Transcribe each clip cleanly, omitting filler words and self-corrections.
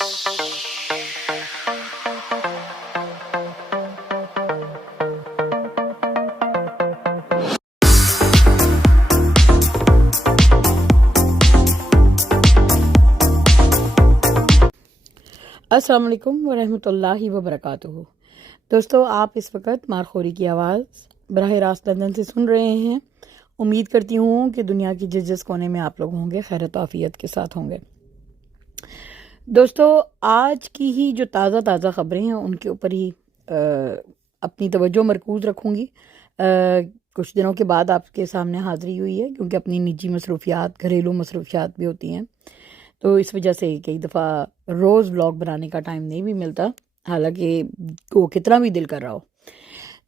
السلام علیکم ورحمۃ اللہ وبرکاتہ۔ دوستو، آپ اس وقت مارخوری کی آواز براہ راست لندن سے سن رہے ہیں۔ امید کرتی ہوں کہ دنیا کی جس کونے میں آپ لوگ ہوں گے خیر و عافیت کے ساتھ ہوں گے۔ دوستو، آج کی ہی جو تازہ خبریں ہیں ان کے اوپر ہی اپنی توجہ مرکوز رکھوں گی۔ کچھ دنوں کے بعد آپ کے سامنے حاضری ہوئی ہے کیونکہ اپنی نجی مصروفیات، گھریلو مصروفیات بھی ہوتی ہیں، تو اس وجہ سے کئی دفعہ روز ولاگ بنانے کا ٹائم نہیں بھی ملتا، حالانکہ وہ کتنا بھی دل کر رہا ہو۔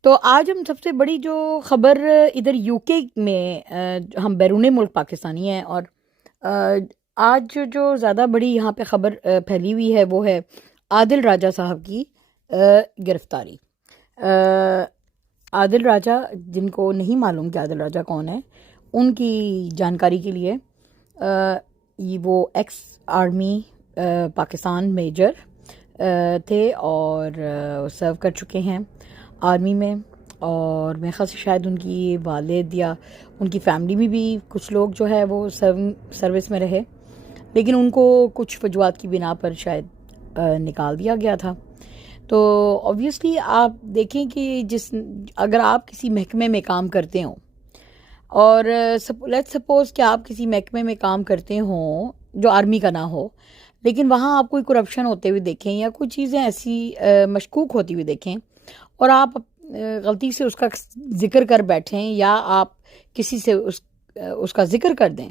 تو آج ہم سب سے بڑی جو خبر ادھر یو کے میں، ہم بیرون ملک پاکستانی ہیں، اور آج جو زیادہ بڑی یہاں پہ خبر پھیلی ہوئی ہے وہ ہے عادل راجہ صاحب کی گرفتاری۔ عادل راجہ، جن کو نہیں معلوم کہ عادل راجہ کون ہے، ان کی جانکاری کے لیے، وہ ایکس آرمی پاکستان میجر تھے اور سرو کر چکے ہیں آرمی میں، اور میرے خیال سے شاید ان کی والد یا ان کی فیملی میں بھی کچھ لوگ جو ہے وہ سروس میں رہے، لیکن ان کو کچھ وجوہات کی بنا پر شاید نکال دیا گیا تھا۔ تو obviously آپ دیکھیں کہ اگر آپ کسی محکمے میں کام کرتے ہوں، اور لیٹس سپوز کہ آپ کسی محکمے میں کام کرتے ہوں جو آرمی کا نہ ہو، لیکن وہاں آپ کوئی کرپشن ہوتے ہوئے دیکھیں یا کوئی چیزیں ایسی مشکوک ہوتی ہوئی دیکھیں، اور آپ غلطی سے اس کا ذکر کر بیٹھیں یا آپ کسی سے اس کا ذکر کر دیں،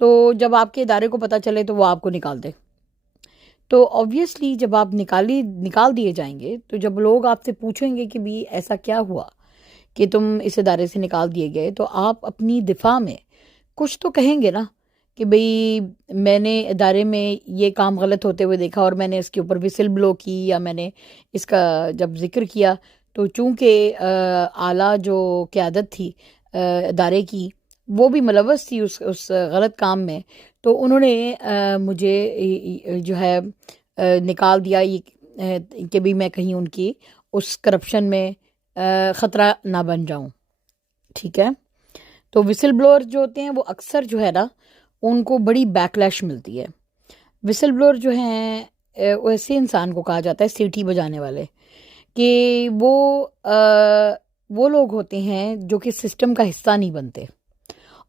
تو جب آپ کے ادارے کو پتہ چلے تو وہ آپ کو نکال دے، تو obviously جب آپ نکال دیے جائیں گے، تو جب لوگ آپ سے پوچھیں گے کہ بھی ایسا کیا ہوا کہ تم اس ادارے سے نکال دیے گئے، تو آپ اپنی دفاع میں کچھ تو کہیں گے نا کہ بھئی میں نے ادارے میں یہ کام غلط ہوتے ہوئے دیکھا اور میں نے اس کے اوپر وسل بلو کی، یا میں نے اس کا جب ذکر کیا تو چونکہ اعلیٰ جو قیادت تھی ادارے کی وہ بھی ملوث تھی اس غلط کام میں، تو انہوں نے مجھے جو ہے نکال دیا کہ بھی میں کہیں ان کی اس کرپشن میں خطرہ نہ بن جاؤں۔ ٹھیک ہے، تو وسل بلوور جو ہوتے ہیں وہ اکثر جو ہے نا ان کو بڑی بیک لیش ملتی ہے۔ وسل بلوور جو ہیں ایسے انسان کو کہا جاتا ہے سیٹی بجانے والے، کہ وہ لوگ ہوتے ہیں جو کہ سسٹم کا حصہ نہیں بنتے،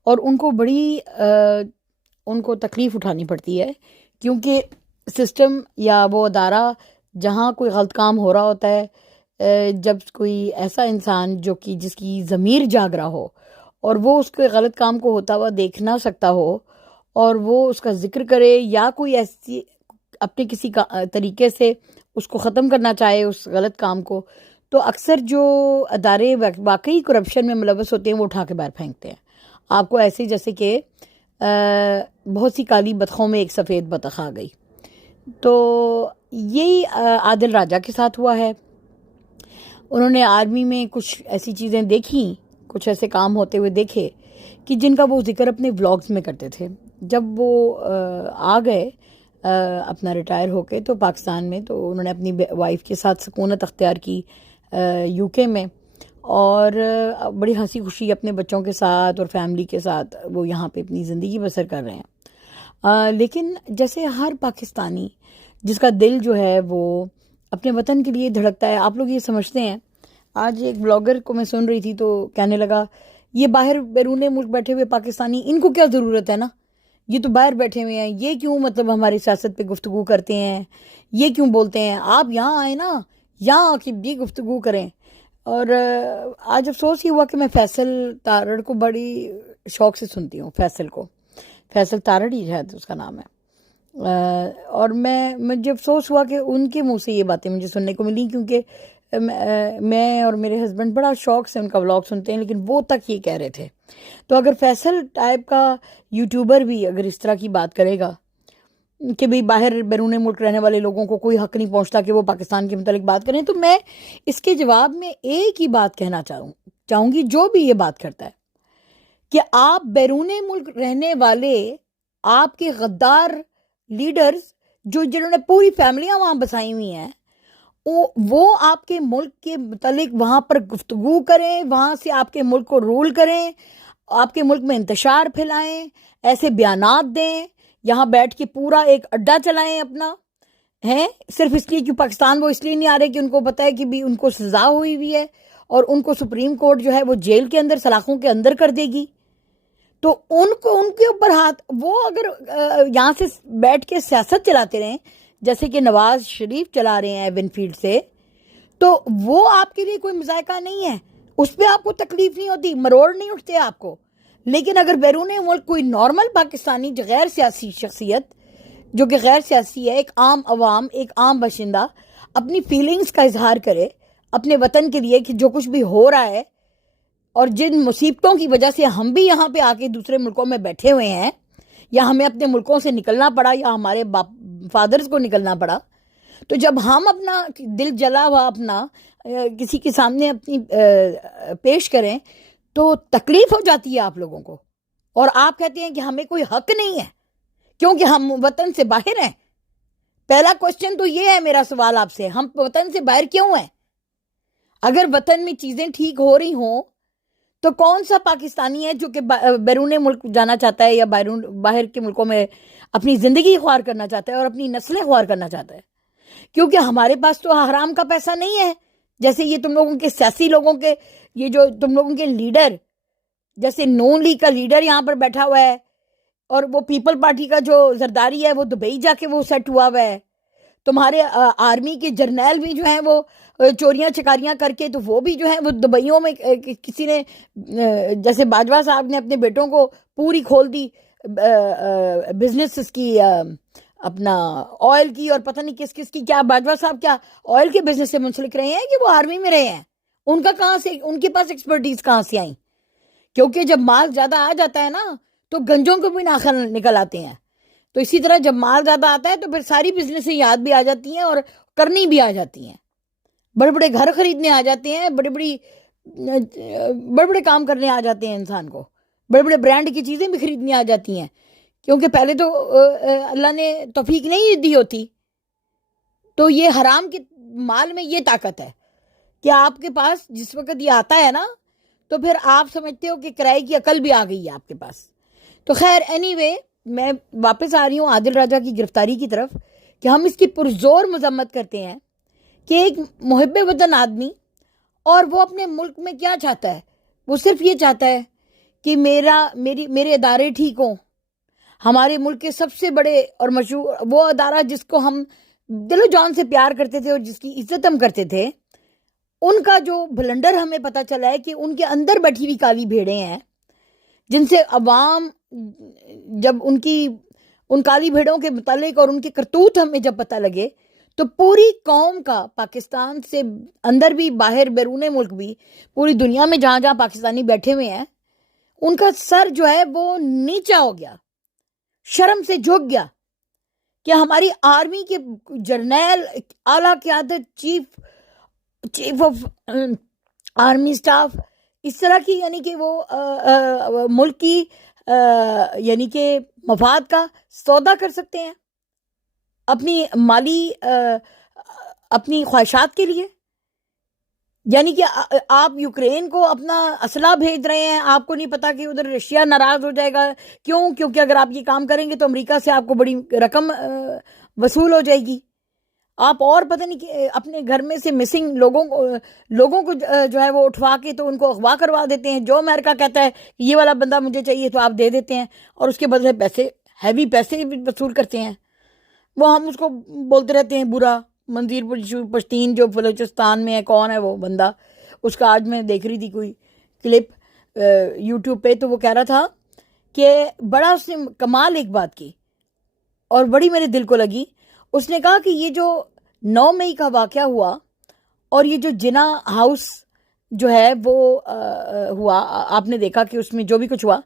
اور ان کو بڑی ان کو تکلیف اٹھانی پڑتی ہے، کیونکہ سسٹم یا وہ ادارہ جہاں کوئی غلط کام ہو رہا ہوتا ہے، جب کوئی ایسا انسان جو کہ جس کی ضمیر جاگ رہا ہو اور وہ اس کے غلط کام کو ہوتا ہوا دیکھ نہ سکتا ہو اور وہ اس کا ذکر کرے یا کوئی ایسی اپنے کسی طریقے سے اس کو ختم کرنا چاہے اس غلط کام کو، تو اکثر جو ادارے واقعی کرپشن میں ملوث ہوتے ہیں وہ اٹھا کے باہر پھینکتے ہیں آپ کو، ایسے جیسے کہ بہت سی کالی بطخوں میں ایک سفید بطخ آ گئی۔ تو یہی عادل راجہ کے ساتھ ہوا ہے۔ انہوں نے آرمی میں کچھ ایسی چیزیں دیکھیں، کچھ ایسے کام ہوتے ہوئے دیکھے کہ جن کا وہ ذکر اپنے ولاگز میں کرتے تھے۔ جب وہ آ گئے اپنا ریٹائر ہو کے تو پاکستان میں، تو انہوں نے اپنی وائف کے ساتھ سکونت اختیار کی یو کے میں، اور بڑی ہنسی خوشی اپنے بچوں کے ساتھ اور فیملی کے ساتھ وہ یہاں پہ اپنی زندگی بسر کر رہے ہیں۔ لیکن جیسے ہر پاکستانی جس کا دل جو ہے وہ اپنے وطن کے لیے دھڑکتا ہے، آپ لوگ یہ سمجھتے ہیں، آج ایک بلاگر کو میں سن رہی تھی تو کہنے لگا یہ باہر بیرون ملک بیٹھے ہوئے پاکستانی، ان کو کیا ضرورت ہے نا، یہ تو باہر بیٹھے ہوئے ہیں، یہ کیوں مطلب ہماری سیاست پہ گفتگو کرتے ہیں، یہ کیوں بولتے ہیں، آپ یہاں آئے نا، یہاں آ کے بھی گفتگو کریں۔ اور آج افسوس یہ ہوا کہ میں فیصل تارڑ کو بڑی شوق سے سنتی ہوں، فیصل تارڑ ہی شاید اس کا نام ہے، اور مجھے افسوس ہوا کہ ان کے منہ سے یہ باتیں مجھے سننے کو ملی، کیونکہ میں اور میرے ہسبینڈ بڑا شوق سے ان کا ولاگ سنتے ہیں، لیکن وہ تک یہ کہہ رہے تھے۔ تو اگر فیصل ٹائپ کا یوٹیوبر بھی اگر اس طرح کی بات کرے گا کہ بھی باہر بیرون ملک رہنے والے لوگوں کو کوئی حق نہیں پہنچتا کہ وہ پاکستان کے متعلق بات کریں، تو میں اس کے جواب میں ایک ہی بات کہنا چاہوں گی، جو بھی یہ بات کرتا ہے کہ آپ بیرون ملک رہنے والے، آپ کے غدار لیڈرز جنہوں نے پوری فیملیاں وہاں بسائی ہوئی ہیں، وہ آپ کے ملک کے متعلق وہاں پر گفتگو کریں، وہاں سے آپ کے ملک کو رول کریں، آپ کے ملک میں انتشار پھیلائیں، ایسے بیانات دیں، یہاں بیٹھ کے پورا ایک اڈا چلائیں اپنا، ہیں صرف اس لیے کہ پاکستان وہ اس لیے نہیں آ رہے کہ ان کو پتہ ہے کہ بھی ان کو سزا ہوئی ہوئی ہے اور ان کو سپریم کورٹ جو ہے وہ جیل کے اندر سلاخوں کے اندر کر دے گی، تو ان کے اوپر ہاتھ، وہ اگر یہاں سے بیٹھ کے سیاست چلاتے رہیں جیسے کہ نواز شریف چلا رہے ہیں ایون فیلڈ سے، تو وہ آپ کے لیے کوئی مذائقہ نہیں ہے، اس پہ آپ کو تکلیف نہیں ہوتی، مروڑ نہیں اٹھتے آپ کو۔ لیکن اگر بیرون ملک کوئی نارمل پاکستانی جو غیر سیاسی شخصیت، جو کہ غیر سیاسی ہے، ایک عام عوام، ایک عام باشندہ اپنی فیلنگز کا اظہار کرے اپنے وطن کے لیے کہ جو کچھ بھی ہو رہا ہے اور جن مصیبتوں کی وجہ سے ہم بھی یہاں پہ آ کے دوسرے ملکوں میں بیٹھے ہوئے ہیں، یا ہمیں اپنے ملکوں سے نکلنا پڑا یا ہمارے فادرز کو نکلنا پڑا، تو جب ہم اپنا دل جلا ہوا اپنا کسی کے سامنے اپنی پیش کریں تو تکلیف ہو جاتی ہے آپ لوگوں کو، اور آپ کہتے ہیں کہ ہمیں کوئی حق نہیں ہے کیونکہ ہم وطن سے باہر ہیں۔ پہلا کوشچن تو یہ ہے میرا سوال آپ سے، ہم وطن سے باہر کیوں ہیں؟ اگر وطن میں چیزیں ٹھیک ہو رہی ہوں تو کون سا پاکستانی ہے جو کہ بیرون ملک جانا چاہتا ہے یا باہر کے ملکوں میں اپنی زندگی خوار کرنا چاہتا ہے اور اپنی نسلیں خوار کرنا چاہتا ہے؟ کیونکہ ہمارے پاس تو حرام کا پیسہ نہیں ہے، جیسے یہ تم لوگوں کے سیاسی لوگوں کے، یہ جو تم لوگوں کے لیڈر، جیسے نون لیگ کا لیڈر یہاں پر بیٹھا ہوا ہے، اور وہ پیپل پارٹی کا جو زرداری ہے وہ دبئی جا کے وہ سیٹ ہوا ہوا ہے، تمہارے آرمی کے جرنیل بھی جو ہیں وہ چوریاں چکاریاں کر کے، تو وہ بھی جو ہیں وہ دبئیوں میں کسی نے جیسے باجوہ صاحب نے اپنے بیٹوں کو پوری کھول دی بزنس کی، اپنا آئل کی اور پتہ نہیں کس کس کی، کیا باجوہ صاحب کیا آئل کے بزنس سے منسلک رہے ہیں کہ وہ آرمی میں رہے ہیں؟ ان کا کہاں سے، ان کے پاس ایکسپرٹیز کہاں سے آئیں؟ کیونکہ جب مال زیادہ آ جاتا ہے نا تو گنجوں کو بھی ناخن نکل آتے ہیں، تو اسی طرح جب مال زیادہ آتا ہے تو پھر ساری بزنس یاد بھی آ جاتی ہیں اور کرنی بھی آ جاتی ہیں، بڑے بڑے گھر خریدنے آ جاتے ہیں، بڑے بڑے کام کرنے آ جاتے ہیں انسان کو، بڑے بڑے برانڈ کی چیزیں بھی خریدنے آ جاتی ہیں، کیونکہ پہلے تو اللہ نے توفیق نہیں دی ہوتی۔ تو یہ حرام کے مال میں یہ طاقت ہے کہ آپ کے پاس جس وقت یہ آتا ہے نا تو پھر آپ سمجھتے ہو کہ کرائے کی عقل بھی آ گئی ہے آپ کے پاس۔ تو خیر اینی وے، میں واپس آ رہی ہوں عادل راجہ کی گرفتاری کی طرف، کہ ہم اس کی پرزور مذمت کرتے ہیں کہ ایک محب وطن آدمی، اور وہ اپنے ملک میں کیا چاہتا ہے؟ وہ صرف یہ چاہتا ہے کہ میرے ادارے ٹھیک ہوں، ہمارے ملک کے سب سے بڑے اور مشہور وہ ادارہ جس کو ہم دل و جان سے پیار کرتے تھے اور جس کی عزت ہم کرتے تھے، ان کا جو بلنڈر ہمیں پتہ چلا ہے کہ ان کے اندر بیٹھی ہوئی کالی بھیڑیں ہیں، جن سے عوام جب ان کالی بھیڑوں کے متعلق اور ان کے کرتوت ہمیں جب پتہ لگے تو پوری قوم کا، پاکستان سے اندر بھی باہر بیرون ملک بھی، پوری دنیا میں جہاں جہاں پاکستانی بیٹھے ہوئے ہیں، ان کا سر جو ہے وہ نیچا ہو گیا، شرم سے جھک گیا کہ ہماری آرمی کے جرنیل، اعلیٰ قیادت، چیف آف آرمی سٹاف، اس طرح کی، یعنی کہ وہ ملک کی یعنی کہ مفاد کا سودا کر سکتے ہیں اپنی مالی اپنی خواہشات کے لیے۔ یعنی کہ آپ یوکرین کو اپنا اسلحہ بھیج رہے ہیں، آپ کو نہیں پتا کہ ادھر رشیا ناراض ہو جائے گا، کیونکہ اگر آپ یہ کام کریں گے تو امریکہ سے آپ کو بڑی رقم وصول ہو جائے گی۔ آپ اور پتہ نہیں کہ اپنے گھر میں سے مسنگ لوگوں کو جو ہے وہ اٹھوا کے تو ان کو اغوا کروا دیتے ہیں، جو امریکہ کہتا ہے یہ والا بندہ مجھے چاہیے تو آپ دے دیتے ہیں، اور اس کے بدلے پیسے، ہیوی پیسے بھی وصول کرتے ہیں۔ وہ ہم اس کو بولتے رہتے ہیں برا، منظیر پشتین جو بلوچستان میں ہے، کون ہے وہ بندہ، اس کا آج میں دیکھ رہی تھی کوئی کلپ یوٹیوب پہ، تو وہ کہہ رہا تھا کہ بڑا اس نے کمال ایک بات کی اور بڑی میرے دل کو لگی۔ اس نے کہا کہ یہ جو 9 مئی کا واقعہ ہوا اور یہ جو جنا ہاؤس جو ہے وہ ہوا، آپ نے دیکھا کہ اس میں جو بھی کچھ ہوا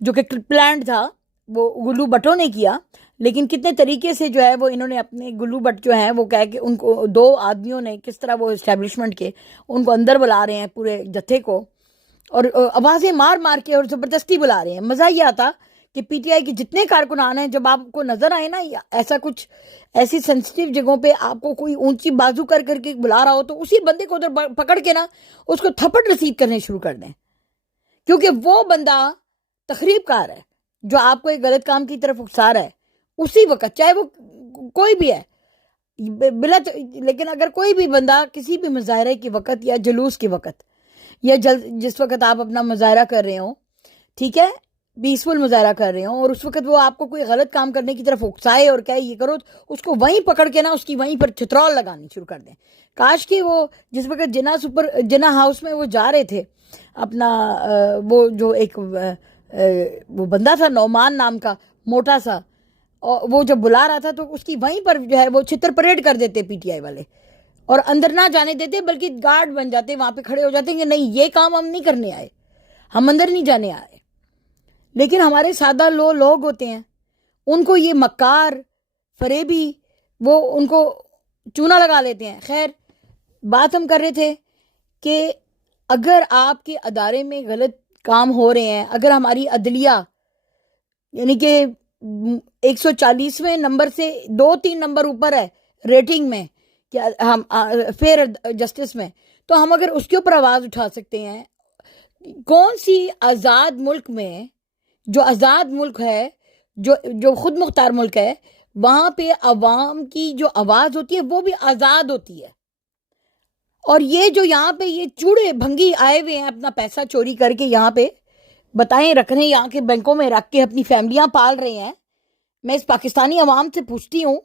جو کہ پلانڈ تھا، وہ گلو بٹوں نے کیا، لیکن کتنے طریقے سے جو ہے وہ انہوں نے اپنے گلو بٹ جو ہیں وہ کہہ کے ان کو 2 آدمیوں نے کس طرح وہ اسٹیبلشمنٹ کے ان کو اندر بلا رہے ہیں پورے جتھے کو، اور آوازیں مار مار کے اور زبردستی بلا رہے ہیں۔ مزہ یہ آتا کہ پی ٹی آئی کے جتنے کارکنان ہیں جب آپ کو نظر آئے نا ایسا کچھ ایسی سینسٹیو جگہوں پہ آپ کو کوئی اونچی بازو کر کے بلا رہا ہو تو اسی بندے کو ادھر پکڑ کے نا اس کو تھپڑ رسید کرنے شروع کر دیں، کیونکہ وہ بندہ تخریب کار ہے جو آپ کو ایک غلط کام کی طرف اکسا رہا ہے اسی وقت، چاہے وہ کوئی بھی ہے بلا. لیکن اگر کوئی بھی بندہ کسی بھی مظاہرے کے وقت یا جلوس کے وقت یا جس وقت آپ اپنا مظاہرہ کر رہے ہوں، ٹھیک ہے، پیسفل مظاہرہ کر رہے ہوں، اور اس وقت وہ آپ کو کوئی غلط کام کرنے کی طرف اکسائے اور کہے یہ کرو، اس کو وہیں پکڑ کے نا اس کی وہیں پر چترول لگانی شروع کر دیں. کاش کہ وہ جس وقت جنا ہاؤس میں وہ جا رہے تھے اپنا وہ جو ایک وہ بندہ تھا نعمان نام کا موٹا سا، وہ جب بلا رہا تھا تو اس کی وہیں پر جو ہے وہ چھتر پریڈ کر دیتے پی ٹی آئی والے، اور اندر نہ جانے دیتے بلکہ گارڈ بن جاتے، وہاں پہ کھڑے ہو جاتے کہ نہیں یہ کام ہم نہیں کرنے آئے، ہم اندر نہیں جانے آئے. لیکن ہمارے سادہ لوگ ہوتے ہیں، ان کو یہ مکار فریبی وہ ان کو چونا لگا لیتے ہیں. خیر بات ہم کر رہے تھے کہ اگر آپ کے ادارے میں غلط کام ہو رہے ہیں، اگر ہماری عدلیہ یعنی کہ 140ویں نمبر سے 2-3 نمبر اوپر ہے ریٹنگ میں کہ ہم فیئر جسٹس میں، تو ہم اگر اس کے اوپر آواز اٹھا سکتے ہیں، کون سی آزاد ملک میں جو آزاد ملک ہے جو خود مختار ملک ہے وہاں پہ عوام کی جو آواز ہوتی ہے وہ بھی آزاد ہوتی ہے. اور یہ جو یہاں پہ یہ چوڑے بھنگی آئے ہوئے ہیں اپنا پیسہ چوری کر کے یہاں پہ بتائیں رکھ رہے ہیں، یہاں کے بینکوں میں رکھ کے اپنی فیملیاں پال رہے ہیں. میں اس پاکستانی عوام سے پوچھتی ہوں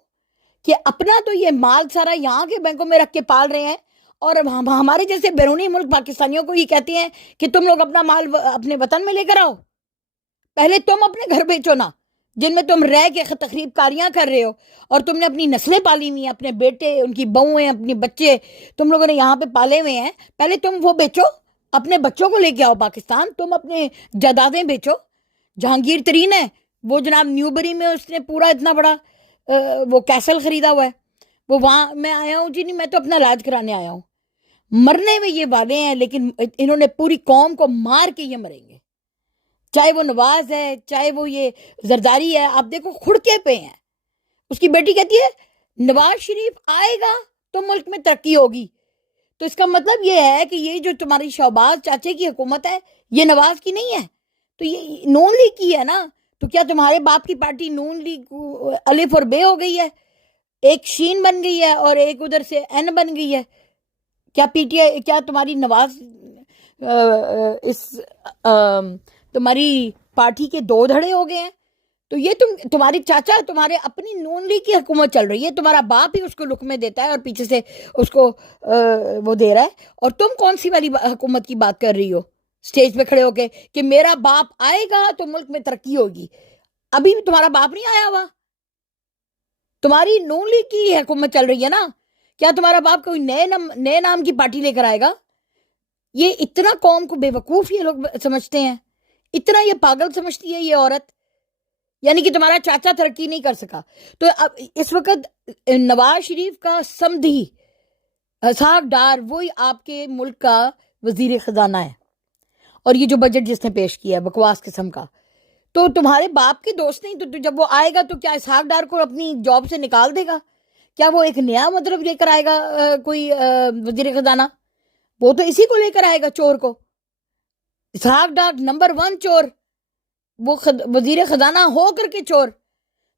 کہ اپنا تو یہ مال سارا یہاں کے بینکوں میں رکھ کے پال رہے ہیں، اور ہمارے جیسے بیرونی ملک پاکستانیوں کو یہ کہتے ہیں کہ تم لوگ اپنا مال اپنے وطن میں لے کر آؤ. پہلے تم اپنے گھر بیچو نا جن میں تم رہ کے تخریب کاریاں کر رہے ہو، اور تم نے اپنی نسلیں پالی ہوئی ہیں، اپنے بیٹے، ان کی بہویں، اپنے بچے تم لوگوں نے یہاں پہ پالے ہوئے ہیں. پہلے تم وہ بیچو، اپنے بچوں کو لے کے آؤ پاکستان، تم اپنے جائیدادیں بیچو. جہانگیر ترین ہے وہ جناب نیوبری میں اس نے پورا اتنا بڑا وہ کیسل خریدا ہوا ہے، وہ وہاں میں آیا ہوں جی نہیں میں تو اپنا علاج کرانے آیا ہوں. مرنے میں یہ والے ہیں لیکن انہوں نے پوری قوم کو مار کے یہ مریں گے، چاہے وہ نواز ہے چاہے وہ یہ زرداری ہے. آپ دیکھو کھڑکے پہ ہیں. اس کی بیٹی کہتی ہے نواز شریف آئے گا تو ملک میں ترقی ہوگی. تو اس کا مطلب یہ ہے کہ یہ جو تمہاری شہباز چاچے کی حکومت ہے یہ نواز کی نہیں ہے، تو یہ نون لیگ کی ہے نا. تو کیا تمہارے باپ کی پارٹی نون لیگ الف اور بے ہو گئی ہے، ایک شین بن گئی ہے اور ایک ادھر سے این بن گئی ہے؟ کیا پی ٹی آئی، کیا تمہاری نواز تمہاری پارٹی کے دو دھڑے ہو گئے ہیں؟ تو یہ تمہاری چاچا تمہارے اپنی نون لیگ کی حکومت چل رہی ہے، تمہارا باپ ہی اس کو لقمے دیتا ہے اور پیچھے سے اس کو وہ دے رہا ہے، اور تم کون سی والی حکومت کی بات کر رہی ہو سٹیج پہ کھڑے ہو کے کہ میرا باپ آئے گا تو ملک میں ترقی ہوگی؟ ابھی بھی تمہارا باپ نہیں آیا ہوا، تمہاری نون لیگ کی حکومت چل رہی ہے نا. کیا تمہارا باپ کوئی نئے نام کی پارٹی لے کر آئے گا؟ یہ اتنا قوم کو بے وقوف یہ لوگ سمجھتے ہیں، اتنا یہ پاگل سمجھتی ہے یہ عورت، یعنی کہ تمہارا چاچا ترقی نہیں کر سکا. تو اب اس وقت نواز شریف کا سمدھی اسحاق ڈار وہی آپ کے ملک کا وزیر خزانہ ہے، اور یہ جو بجٹ جس نے پیش کیا ہے بکواس قسم کا، تو تمہارے باپ کے دوست نہیں. تو جب وہ آئے گا تو کیا اسحاق ڈار کو اپنی جاب سے نکال دے گا؟ کیا وہ ایک نیا مطلب لے کر آئے گا کوئی وزیر خزانہ؟ وہ تو اسی کو لے کر آئے گا، چور کو. اسحاق ڈار نمبر 1 چور، وہ وزیر خزانہ ہو کر کے چور.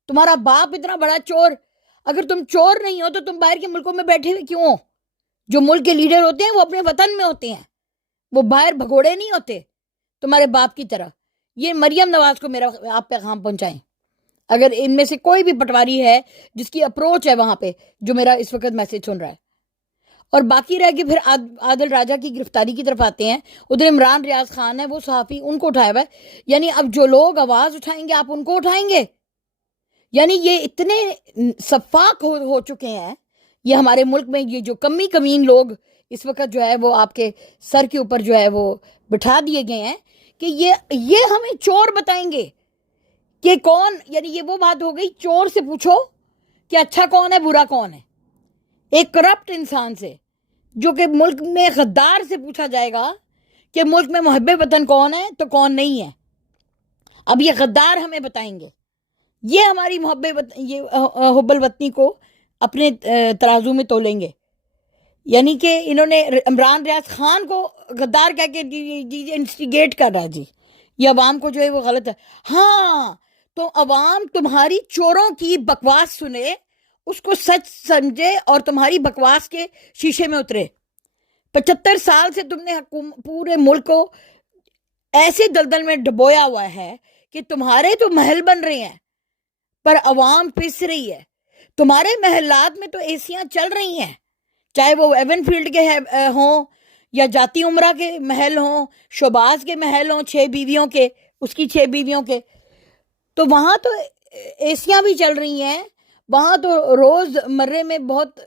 تمہارا باپ اتنا بڑا چور. اگر تم چور نہیں ہو تو تم باہر کے ملکوں میں بیٹھے ہوئے کیوں ہو؟ جو ملک کے لیڈر ہوتے ہیں وہ اپنے وطن میں ہوتے ہیں، وہ باہر بھگوڑے نہیں ہوتے تمہارے باپ کی طرح. یہ مریم نواز کو میرا آپ پیغام پہنچائیں اگر ان میں سے کوئی بھی پٹواری ہے جس کی اپروچ ہے وہاں پہ جو میرا اس وقت میسج سن رہا ہے. اور باقی رہ کے پھر عادل راجہ کی گرفتاری کی طرف آتے ہیں. ادھر عمران ریاض خان ہے وہ صحافی، ان کو اٹھایا ہوا ہے. یعنی اب جو لوگ آواز اٹھائیں گے آپ ان کو اٹھائیں گے. یعنی یہ اتنے سفاک ہو چکے ہیں یہ ہمارے ملک میں، یہ جو کمین لوگ اس وقت جو ہے وہ آپ کے سر کے اوپر جو ہے وہ بٹھا دیے گئے ہیں کہ یہ ہمیں چور بتائیں گے کہ کون. یعنی یہ وہ بات ہو گئی، چور سے پوچھو کہ اچھا کون ہے برا کون ہے. ایک کرپٹ انسان سے، جو کہ ملک میں غدار سے پوچھا جائے گا کہ ملک میں محب وطن کون ہے تو کون نہیں ہے. اب یہ غدار ہمیں بتائیں گے، یہ ہماری یہ حب الوطنی کو اپنے ترازو میں تولیں گے. یعنی کہ انہوں نے عمران ریاض خان کو غدار کہہ کے انسٹیگیٹ کر رہا ہے جی، یہ عوام کو جو ہے وہ غلط ہے. ہاں تو عوام تمہاری چوروں کی بکواس سنے، اس کو سچ سمجھے اور تمہاری بکواس کے شیشے میں اترے. 75 سال سے تم نے پورے ملک کو ایسے دلدل میں ڈبویا ہوا ہے کہ تمہارے تو محل بن رہے ہیں پر عوام پس رہی ہے. تمہارے محلات میں تو ایسیاں چل رہی ہیں، چاہے وہ ایون فیلڈ کے ہوں یا جاتی عمرہ کے محل ہوں، شہباز کے محل ہوں 6 بیویوں کے، اس کی 6 بیویوں کے، تو وہاں تو ایسیاں بھی چل رہی ہیں، وہاں تو روز مرے میں بہت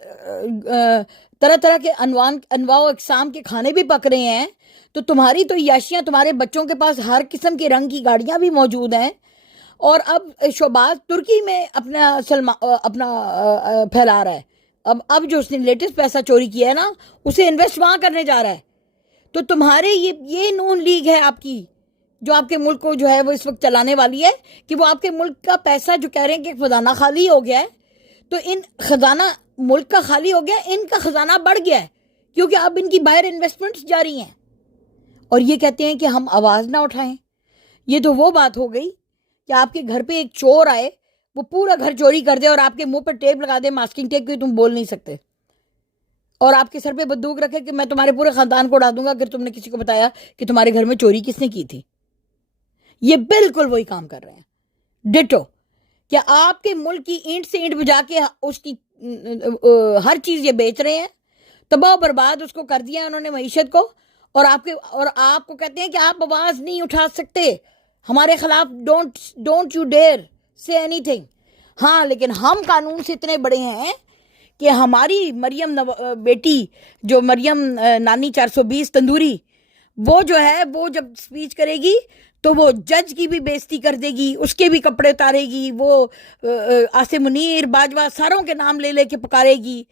طرح طرح کے انواع و اقسام کے کھانے بھی پک رہے ہیں. تو تمہاری تو عیاشیاں، تمہارے بچوں کے پاس ہر قسم کے رنگ کی گاڑیاں بھی موجود ہیں. اور اب شہباز ترکی میں اپنا پھیلا رہا ہے. اب جو اس نے لیٹسٹ پیسہ چوری کیا ہے نا، اسے انویسٹ وہاں کرنے جا رہا ہے. تو تمہارے یہ نون لیگ ہے آپ کی، جو آپ کے ملک کو جو ہے وہ اس وقت چلانے والی ہے، کہ وہ آپ کے ملک کا پیسہ جو کہہ رہے ہیں کہ خزانہ خالی ہو گیا ہے، تو ان خزانہ ملک کا خالی ہو گیا، ان کا خزانہ بڑھ گیا ہے کیونکہ اب ان کی باہر انویسٹمنٹس جاری ہیں. اور یہ کہتے ہیں کہ ہم آواز نہ اٹھائیں. یہ تو وہ بات ہو گئی کہ آپ کے گھر پہ ایک چور آئے، وہ پورا گھر چوری کر دے اور آپ کے منہ پہ ٹیپ لگا دے، ماسکنگ ٹیپ، کہ تم بول نہیں سکتے، اور آپ کے سر پہ بندوق رکھے کہ میں تمہارے پورے خاندان کو اڑا دوں گا اگر تم نے کسی کو بتایا کہ تمہارے گھر میں چوری کس نے کی تھی. یہ بالکل وہی کام کر رہے ہیں ڈٹو، کہ آپ کے ملک کی اینٹ سے اینٹ بجا کے اس کی ہر چیز یہ بیچ رہے ہیں، تباہ و برباد اس کو کر دیا انہوں نے معیشت کو. اور آپ کو کہتے ہیں کہ آپ آواز نہیں اٹھا سکتے ہمارے خلاف، ڈونٹ یو ڈیئر سے اینی تھنگ. ہاں لیکن ہم قانون سے اتنے بڑے ہیں کہ ہماری مریم بیٹی جو مریم نانی 420 تندوری، وہ جو ہے وہ جب سپیچ کرے گی تو وہ جج کی بھی بےزتی کر دے گی، اس کے بھی کپڑے اتارے گی، وہ آصف منیر باجوہ ساروں کے نام لے لے کے پکارے گی.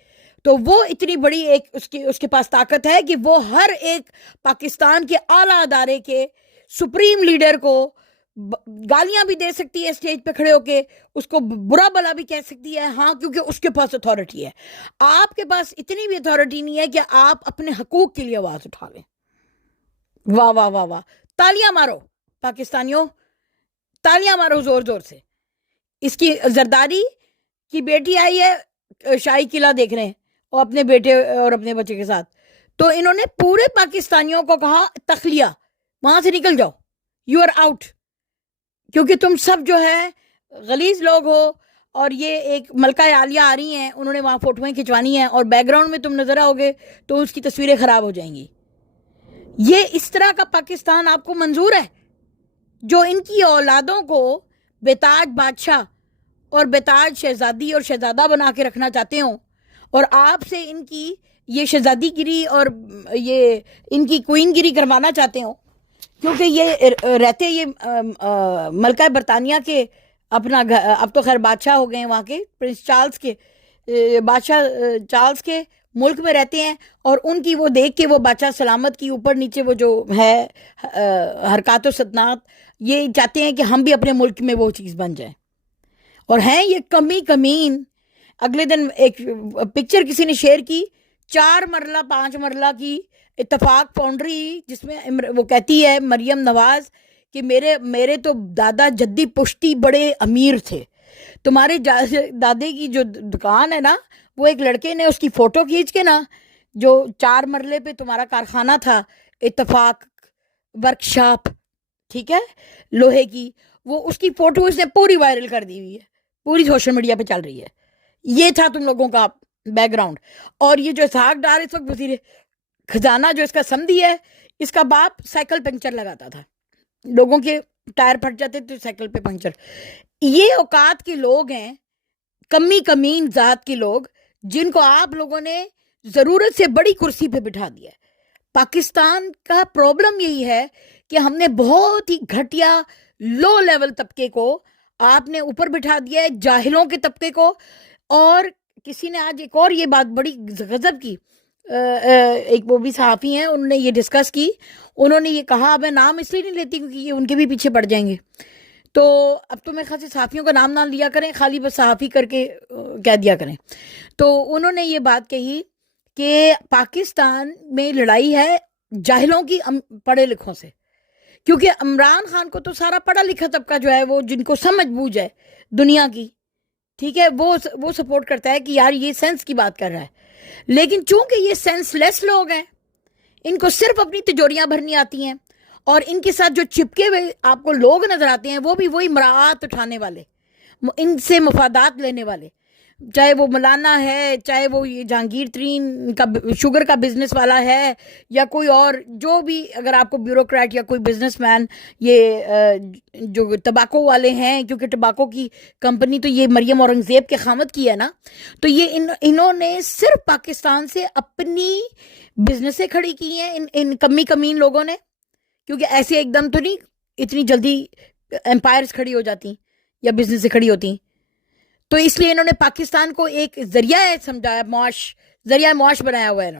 تو وہ اتنی بڑی ایک اس کے پاس طاقت ہے کہ وہ ہر ایک پاکستان کے اعلیٰ ادارے کے سپریم لیڈر کو گالیاں بھی دے سکتی ہے اسٹیج پہ کھڑے ہو کے، اس کو برا بلا بھی کہہ سکتی ہے. ہاں کیونکہ اس کے پاس اتھارٹی ہے. آپ کے پاس اتنی بھی اتھارٹی نہیں ہے کہ آپ اپنے حقوق کے لیے آواز اٹھا لیں. واہ واہ واہ واہ، تالیاں مارو پاکستانیوں، تالیاں مارو زور زور سے. اس کی زرداری کی بیٹی آئی ہے شاہی قلعہ دیکھ رہے ہیں اور اپنے بیٹے اور اپنے بچے کے ساتھ، تو انہوں نے پورے پاکستانیوں کو کہا تخلیہ، وہاں سے نکل جاؤ، یو آر آؤٹ، کیونکہ تم سب جو ہے غلیظ لوگ ہو. اور یہ ایک ملکہ عالیہ آ رہی ہیں، انہوں نے وہاں فوٹویں کھنچوانی ہیں اور بیک گراؤنڈ میں تم نظر آؤ گے تو اس کی تصویریں خراب ہو جائیں گی. یہ اس طرح کا پاکستان آپ کو منظور ہے جو ان کی اولادوں کو بےتاج بادشاہ اور بےتاج شہزادی اور شہزادہ بنا کے رکھنا چاہتے ہوں، اور آپ سے ان کی یہ شہزادی گری اور یہ ان کی کوئین گری کروانا چاہتے ہوں، کیونکہ یہ رہتے یہ ملکہ برطانیہ کے اپنا اب تو خیر بادشاہ ہو گئے ہیں وہاں کے، پرنس چارلز کے، بادشاہ چارلز کے ملک میں رہتے ہیں، اور ان کی وہ دیکھ کے وہ بادشاہ سلامت کی اوپر نیچے وہ جو ہے حرکات و سکنات، یہ چاہتے ہیں کہ ہم بھی اپنے ملک میں وہ چیز بن جائیں. اور ہیں یہ کمین. اگلے دن ایک پکچر کسی نے شیئر کی، 4 مرلہ 5 مرلہ کی اتفاق فاؤنڈری، جس میں وہ کہتی ہے مریم نواز کہ میرے تو دادا جدی پشتی بڑے امیر تھے. تمہارے دادے کی جو دکان ہے نا، وہ ایک لڑکے نے اس کی فوٹو کھینچ کے نا، جو 4 مرلے پہ تمہارا کارخانہ تھا اتفاق ورکشاپ، ٹھیک ہے، لوہے کی، وہ اس کی فوٹو اس نے پوری وائرل کر دی ہوئی ہے، پوری سوشل میڈیا پہ چل رہی ہے. یہ تھا تم لوگوں کا بیک گراؤنڈ. اور یہ جو اسحاق ڈار اس وقت وزیر خزانہ جو اس کا سمدھی ہے، اس کا باپ سائیکل پنکچر لگاتا تھا، لوگوں کے ٹائر پھٹ جاتے تھے سائیکل پہ پنکچر. یہ اوقات کے لوگ ہیں، کمین ذات کے لوگ، جن کو آپ لوگوں نے ضرورت سے بڑی کرسی پہ بٹھا دیا ہے. پاکستان کا پرابلم یہی ہے کہ ہم نے بہت ہی گھٹیا لو لیول طبقے کو آپ نے اوپر بٹھا دیا ہے، جاہلوں کے طبقے کو. اور کسی نے آج ایک اور یہ بات بڑی غضب کی، ایک وہ بھی صحافی ہیں، انہوں نے یہ ڈسکس کی، انہوں نے یہ کہا، میں نام اس لیے نہیں لیتی کیونکہ یہ ان کے بھی پیچھے پڑ جائیں گے، تو اب تو میرے خیال سے صحافیوں کا نام نہ لیا کریں، خالی بس صحافی کر کے کہہ دیا کریں. تو انہوں نے یہ بات کہی کہ پاکستان میں لڑائی ہے جاہلوں کی پڑھے لکھوں سے، کیونکہ عمران خان کو تو سارا پڑھا لکھا طبقہ جو ہے وہ جن کو سمجھ بوجھ ہے دنیا کی، ٹھیک ہے، وہ سپورٹ کرتا ہے کہ یار یہ سینس کی بات کر رہا ہے. لیکن چونکہ یہ سینس لیس لوگ ہیں، ان کو صرف اپنی تجوریاں بھرنی آتی ہیں، اور ان کے ساتھ جو چپکے ہوئے آپ کو لوگ نظر آتے ہیں وہ بھی وہی مراعات اٹھانے والے، ان سے مفادات لینے والے، چاہے وہ مولانا ہے، چاہے وہ یہ جہانگیر ترین کا شوگر کا بزنس والا ہے، یا کوئی اور جو بھی، اگر آپ کو بیوروکریٹ یا کوئی بزنس مین، یہ جو ٹباکو والے ہیں، کیونکہ ٹباکو کی کمپنی تو یہ مریم اورنگزیب کے خامد کی ہے نا، تو یہ انہوں نے صرف پاکستان سے اپنی بزنسیں کھڑی کی ہیں ان کمین لوگوں نے، کیونکہ ایسے ایک دم تو نہیں اتنی جلدی امپائرز کھڑی ہو جاتی یا بزنس سے کھڑی ہوتی. تو اس لیے انہوں نے پاکستان کو ایک ذریعہ سمجھایا، ذریعہ معاش بنایا ہوا ہے.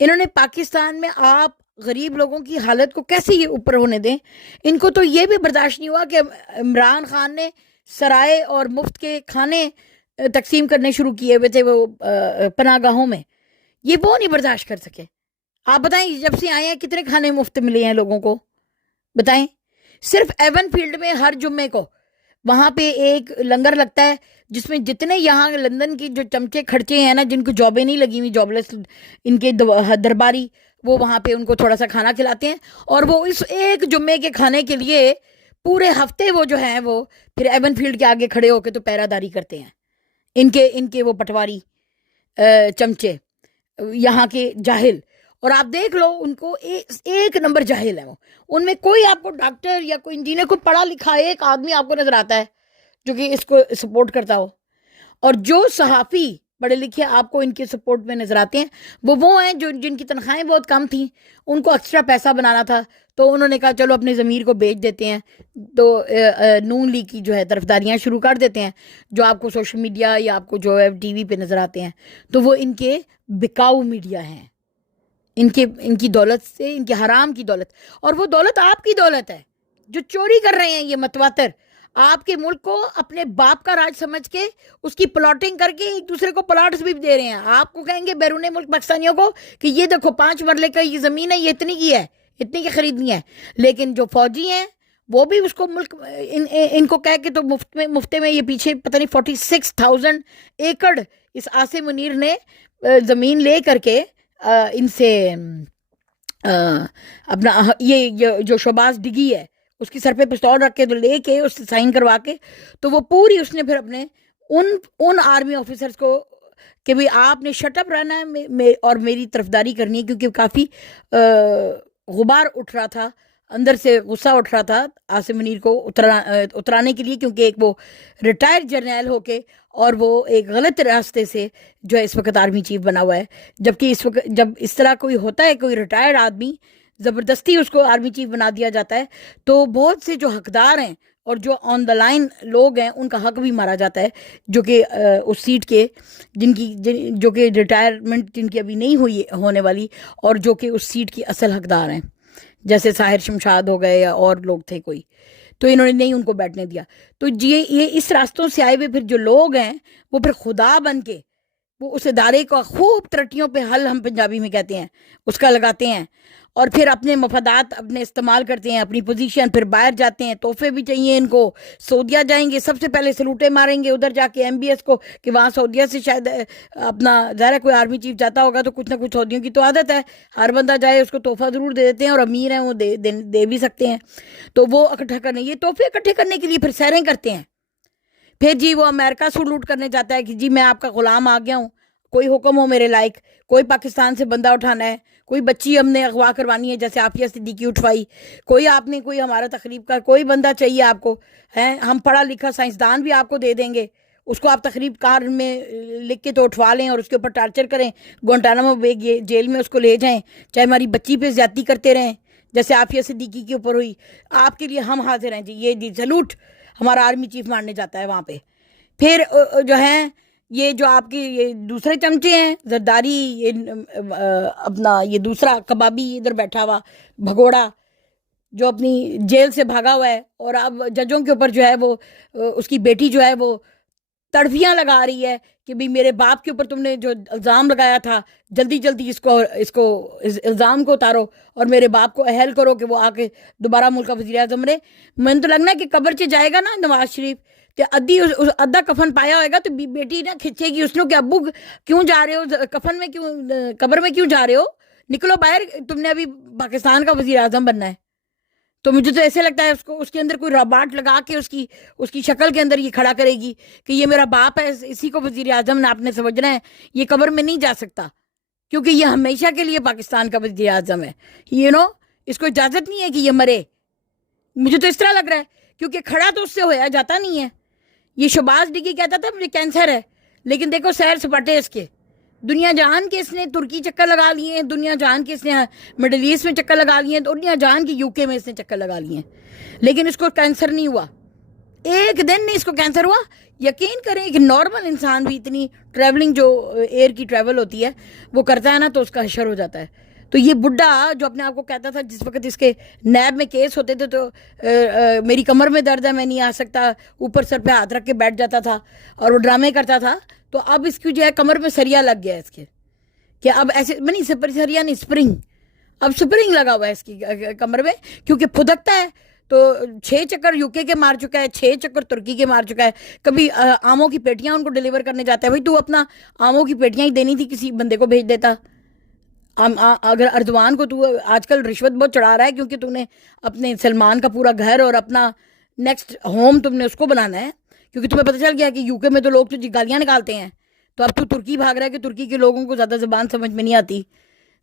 انہوں نے پاکستان میں آپ غریب لوگوں کی حالت کو کیسے یہ اوپر ہونے دیں. ان کو تو یہ بھی برداشت نہیں ہوا کہ عمران خان نے سرائے اور مفت کے کھانے تقسیم کرنے شروع کیے ہوئے تھے وہ پناہ گاہوں میں، یہ وہ نہیں برداشت کر سکے. آپ بتائیں جب سے آئے ہیں کتنے کھانے مفت ملے ہیں لوگوں کو، بتائیں. صرف ایون فیلڈ میں ہر جمعے کو وہاں پہ ایک لنگر لگتا ہے جس میں جتنے یہاں لندن کی جو چمچے کھڑچے ہیں نا، جن کو جابیں نہیں لگی ہوئی، جاب لیس ان کے درباری، وہ وہاں پہ ان کو تھوڑا سا کھانا کھلاتے ہیں، اور وہ اس ایک جمعے کے کھانے کے لیے پورے ہفتے وہ جو ہیں وہ پھر ایون فیلڈ کے آگے کھڑے ہو کے تو پیرا داری کرتے ہیں. ان کے وہ پٹواری چمچے یہاں کے جاہل، اور آپ دیکھ لو ان کو ایک نمبر جاہل ہے وہ. ان میں کوئی آپ کو ڈاکٹر یا کوئی انجینئر، کوئی پڑھا لکھا ایک آدمی آپ کو نظر آتا ہے جو کہ اس کو سپورٹ کرتا ہو. اور جو صحافی پڑھے لکھے آپ کو ان کے سپورٹ میں نظر آتے ہیں وہ ہیں جن کی تنخواہیں بہت کم تھیں، ان کو ایکسٹرا پیسہ بنانا تھا، تو انہوں نے کہا چلو اپنے ضمیر کو بیچ دیتے ہیں، تو نون لیگ کی جو ہے طرفداریاں شروع کر دیتے ہیں، جو آپ کو سوشل میڈیا یا آپ کو جو ہے ٹی وی پہ نظر آتے ہیں. تو وہ ان کے بکاؤ میڈیا ہیں، ان کی دولت سے، ان کے حرام کی دولت. اور وہ دولت آپ کی دولت ہے جو چوری کر رہے ہیں یہ متواتر، آپ کے ملک کو اپنے باپ کا راج سمجھ کے اس کی پلاٹنگ کر کے ایک دوسرے کو پلاٹس بھی دے رہے ہیں. آپ کو کہیں گے بیرون ملک پاکستانیوں کو کہ یہ دیکھو 5 مرلے کا یہ زمین ہے، یہ اتنی کی ہے، اتنی کی خریدنی ہے. لیکن جو فوجی ہیں وہ بھی اس کو ملک ان کو کہہ کے تو مفتے میں یہ پیچھے پتہ نہیں 46,000 ایکڑ اس عاصم منیر نے زمین لے کر کے ان سے اپنا یہ جو شہباز ڈگی ہے اس کی سر پہ پستول رکھ کے تو لے کے اس سے سائن کروا کے، تو وہ پوری اس نے پھر اپنے ان آرمی آفیسرز کو کہ بھی آپ نے شٹ اپ رہنا ہے اور میری طرفداری کرنی ہے، کیونکہ کافی غبار اٹھ رہا تھا، اندر سے غصہ اٹھ رہا تھا عاصم منیر کو اترانے کے لیے، کیونکہ ایک وہ ریٹائر جرنیل ہو کے اور وہ ایک غلط راستے سے جو ہے اس وقت آرمی چیف بنا ہوا ہے. جبکہ اس وقت جب اس طرح کوئی ہوتا ہے، کوئی ریٹائرڈ آدمی زبردستی اس کو آرمی چیف بنا دیا جاتا ہے، تو بہت سے جو حقدار ہیں اور جو آن دا لائن لوگ ہیں ان کا حق بھی مارا جاتا ہے، جو کہ اس سیٹ کے جو کہ ریٹائرمنٹ جن کی ابھی نہیں ہونے والی، اور جو کہ اس سیٹ کی اصل حقدار ہیں، جیسے ساحر شمشاد ہو گئے یا اور لوگ تھے کوئی، تو انہوں نے نہیں ان کو بیٹھنے دیا. تو یہ اس راستوں سے آئے ہوئے پھر جو لوگ ہیں وہ پھر خدا بن کے وہ اس ادارے کا خوب ترٹیوں پہ حل، ہم پنجابی میں کہتے ہیں، اس کا لگاتے ہیں، اور پھر اپنے مفادات اپنے استعمال کرتے ہیں، اپنی پوزیشن، پھر باہر جاتے ہیں، تحفے بھی چاہیے ان کو، سعودیہ جائیں گے، سب سے پہلے سلوٹے ماریں گے ادھر جا کے MBS کو، کہ وہاں سعودیہ سے شاید اپنا ظاہر کوئی آرمی چیف جاتا ہوگا تو کچھ نہ کچھ سعودیوں کی تو عادت ہے، ہر بندہ جائے اس کو تحفہ ضرور دے دیتے ہیں، اور امیر ہیں وہ دے بھی سکتے ہیں، تو وہ اکٹھا کرنے، یہ تحفے اکٹھے کرنے کے لیے پھر سیریں کرتے ہیں. پھر جی وہ امریکہ سلوٹ کرنے جاتا ہے کہ جی میں آپ کا غلام آ گیا ہوں، کوئی حکم ہو میرے لائق، کوئی پاکستان سے بندہ اٹھانا ہے، کوئی بچی ہم نے اغوا کروانی ہے جیسے عافیہ صدیقی اٹھوائی، کوئی آپ نے کوئی ہمارا تقریب کا کوئی بندہ چاہیے آپ کو، ہیں ہم پڑھا لکھا سائنسدان بھی آپ کو دے دیں گے، اس کو آپ تقریب کار میں لکھ کے تو اٹھوا لیں اور اس کے اوپر ٹارچر کریں، گوانٹانامو بے جیل میں اس کو لے جائیں، چاہے ہماری بچی پہ زیادتی کرتے رہیں جیسے عافیہ صدیقی کے اوپر ہوئی. آپ کے لیے ہم حاضر ہیں جی، یہ جی سلوٹ ہمارا آرمی چیف مارنے جاتا ہے وہاں پہ. پھر جو ہیں یہ جو آپ کے یہ دوسرے چمچے ہیں زرداری، اپنا یہ دوسرا کبابی ادھر بیٹھا ہوا بھگوڑا، جو اپنی جیل سے بھاگا ہوا ہے اور اب ججوں کے اوپر جو ہے وہ اس کی بیٹی جو ہے وہ تڑفیاں لگا رہی ہے کہ بھی میرے باپ کے اوپر تم نے جو الزام لگایا تھا جلدی جلدی اس الزام کو اتارو اور میرے باپ کو اہل کرو کہ وہ آ کے دوبارہ ملک کا وزیر اعظم رہے. میں تو لگنا ہے کہ قبر چ جائے گا نا نواز شریف تو ادھا کفن پایا ہوئے گا تو بیٹی نا کھچے گی اس نے کہ ابو کیوں جا رہے ہو کفن میں کیوں قبر میں کیوں جا رہے ہو, نکلو باہر, تم نے ابھی پاکستان کا وزیر اعظم بننا ہے. تو مجھے تو ایسے لگتا ہے اس کے اندر کوئی راباٹ لگا کے اس کی شکل کے اندر یہ کھڑا کرے گی کہ یہ میرا باپ ہے, اسی کو وزیر اعظم نے آپ نے سمجھنا ہے, یہ قبر میں نہیں جا سکتا کیونکہ یہ ہمیشہ کے لیے پاکستان کا وزیر اعظم ہے. اس کو اجازت نہیں ہے کہ یہ مرے. مجھے تو اس طرح لگ رہا ہے کیونکہ کھڑا تو اس سے ہویا جاتا نہیں ہے. یہ شہباز ڈگی کہتا تھا مجھے کینسر ہے, لیکن دیکھو سیر سپاٹے اس کے دنیا جہان کے اس نے ترکی چکر لگا لیے ہیں, دنیا جہان کے اس نے مڈل ایسٹ میں چکر لگا لیے ہیں, دنیا جہان کے یو کے میں اس نے چکر لگا لیے ہیں, لیکن اس کو کینسر نہیں ہوا. ایک دن نہیں اس کو کینسر ہوا. یقین کریں کہ نارمل انسان بھی اتنی ٹریولنگ جو ایئر کی ٹریول ہوتی ہے وہ کرتا ہے نا تو اس کا حشر ہو جاتا ہے. تو یہ بڈھا جو اپنے آپ کو کہتا تھا, جس وقت اس کے نیب میں کیس ہوتے تھے تو میری کمر میں درد ہے میں نہیں آ سکتا, اوپر سر پہ ہاتھ رکھ کے بیٹھ جاتا تھا اور وہ ڈرامے کرتا تھا, تو اب اس کی جو ہے کمر میں سریا لگ گیا اس کے کہ اب ایسے نہیں سریا نہیں اسپرنگ, اب اسپرنگ لگا ہوا ہے اس کی کمر میں کیونکہ پھدکتا ہے. تو 6 چکر یو کے مار چکا ہے, 6 چکر ترکی کے مار چکا ہے. کبھی آموں کی پیٹیاں ان کو ڈیلیور کرنے جاتا ہے. بھائی تو اپنا آموں کی پیٹیاں ہی دینی تھی, کسی بندے کو بھیج دیتا. اگر اردوان کو تو آج کل رشوت بہت چڑھا رہا ہے کیونکہ تو نے اپنے سلمان کا پورا گھر اور اپنا نیکسٹ ہوم تم نے اس کو بنانا ہے, کیونکہ تمہیں پتہ چل گیا کہ یو کے میں تو لوگ تو گالیاں نکالتے ہیں. تو اب تو ترکی بھاگ رہا ہے کہ ترکی کے لوگوں کو زیادہ زبان سمجھ میں نہیں آتی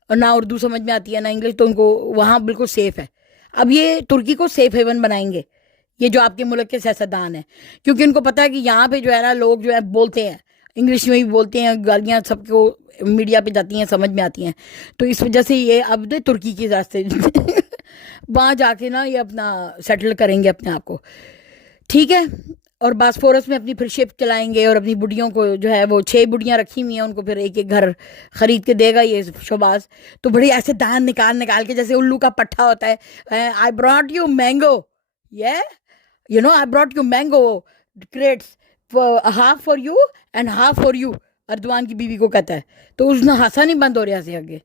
اور نہ اردو سمجھ میں آتی ہے نہ انگلش, تو ان کو وہاں بالکل سیف ہے. اب یہ ترکی کو سیف ہیون بنائیں گے یہ جو آپ کے ملک کے سیاستدان ہیں, کیونکہ ان کو پتہ ہے کہ یہاں پہ جو ہے نا لوگ جو ہے بولتے ہیں انگلش میں بھی بولتے ہیں, گالیاں سب کو میڈیا پہ جاتی ہیں, سمجھ میں آتی ہیں. تو اس وجہ سے یہ اب ترکی کے راستے وہاں جا کے نا یہ اپنا سیٹل کریں گے اپنے آپ کو, ٹھیک ہے. اور باسفورس میں اپنی پھر شپ چلائیں گے اور اپنی بڑھیوں کو جو ہے وہ 6 بڑھیاں رکھی ہوئی ہیں ان کو پھر ایک گھر خرید کے دے گا یہ شہباز. تو بڑی ایسے دان نکال کے جیسے الو کا پٹھا ہوتا ہے, I brought you mango, I brought you mango crates, half for you and half for you, Erdogan کی بیوی کو کہتا ہے. تو اس نے ہنسا نہیں بند ہو رہا سے آگے.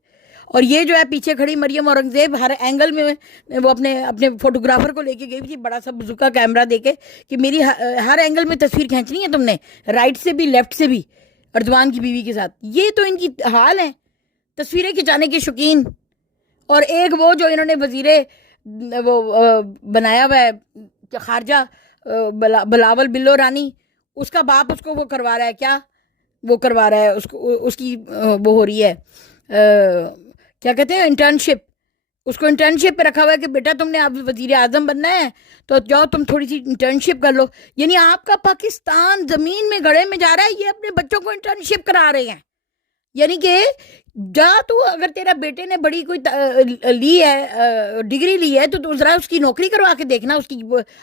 اور یہ جو ہے پیچھے کھڑی مریم اورنگزیب ہر اینگل میں وہ اپنے فوٹوگرافر کو لے کے گئی تھی, بڑا سا بزوکا کیمرہ دے کے کہ میری ہر اینگل میں تصویر کھینچنی ہے تم نے, رائٹ سے بھی لیفٹ سے بھی, اردوان کی بیوی کے ساتھ. یہ تو ان کی حال ہے, تصویریں کھنچانے کے شوقین. اور ایک وہ جو انہوں نے وزیر وہ بنایا ہوا ہے خارجہ بلاول بلو رانی, اس کا باپ اس کو وہ کروا رہا ہے, کیا وہ کروا رہا ہے اس کی وہ ہو رہی ہے کیا کہتے ہیں انٹرنشپ. اس کو انٹرنشپ پہ رکھا ہوا ہے کہ بیٹا تم نے اب وزیر اعظم بننا ہے تو جاؤ تم تھوڑی سی انٹرنشپ کر لو. یعنی آپ کا پاکستان زمین میں گڑھے میں جا رہا ہے, یہ اپنے بچوں کو انٹرنشپ کرا رہے ہیں. یعنی کہ جا تو اگر تیرا بیٹے نے بڑی کوئی لی ہے ڈگری لی ہے تو ذرا اس کی نوکری کروا کے دیکھنا, اس کی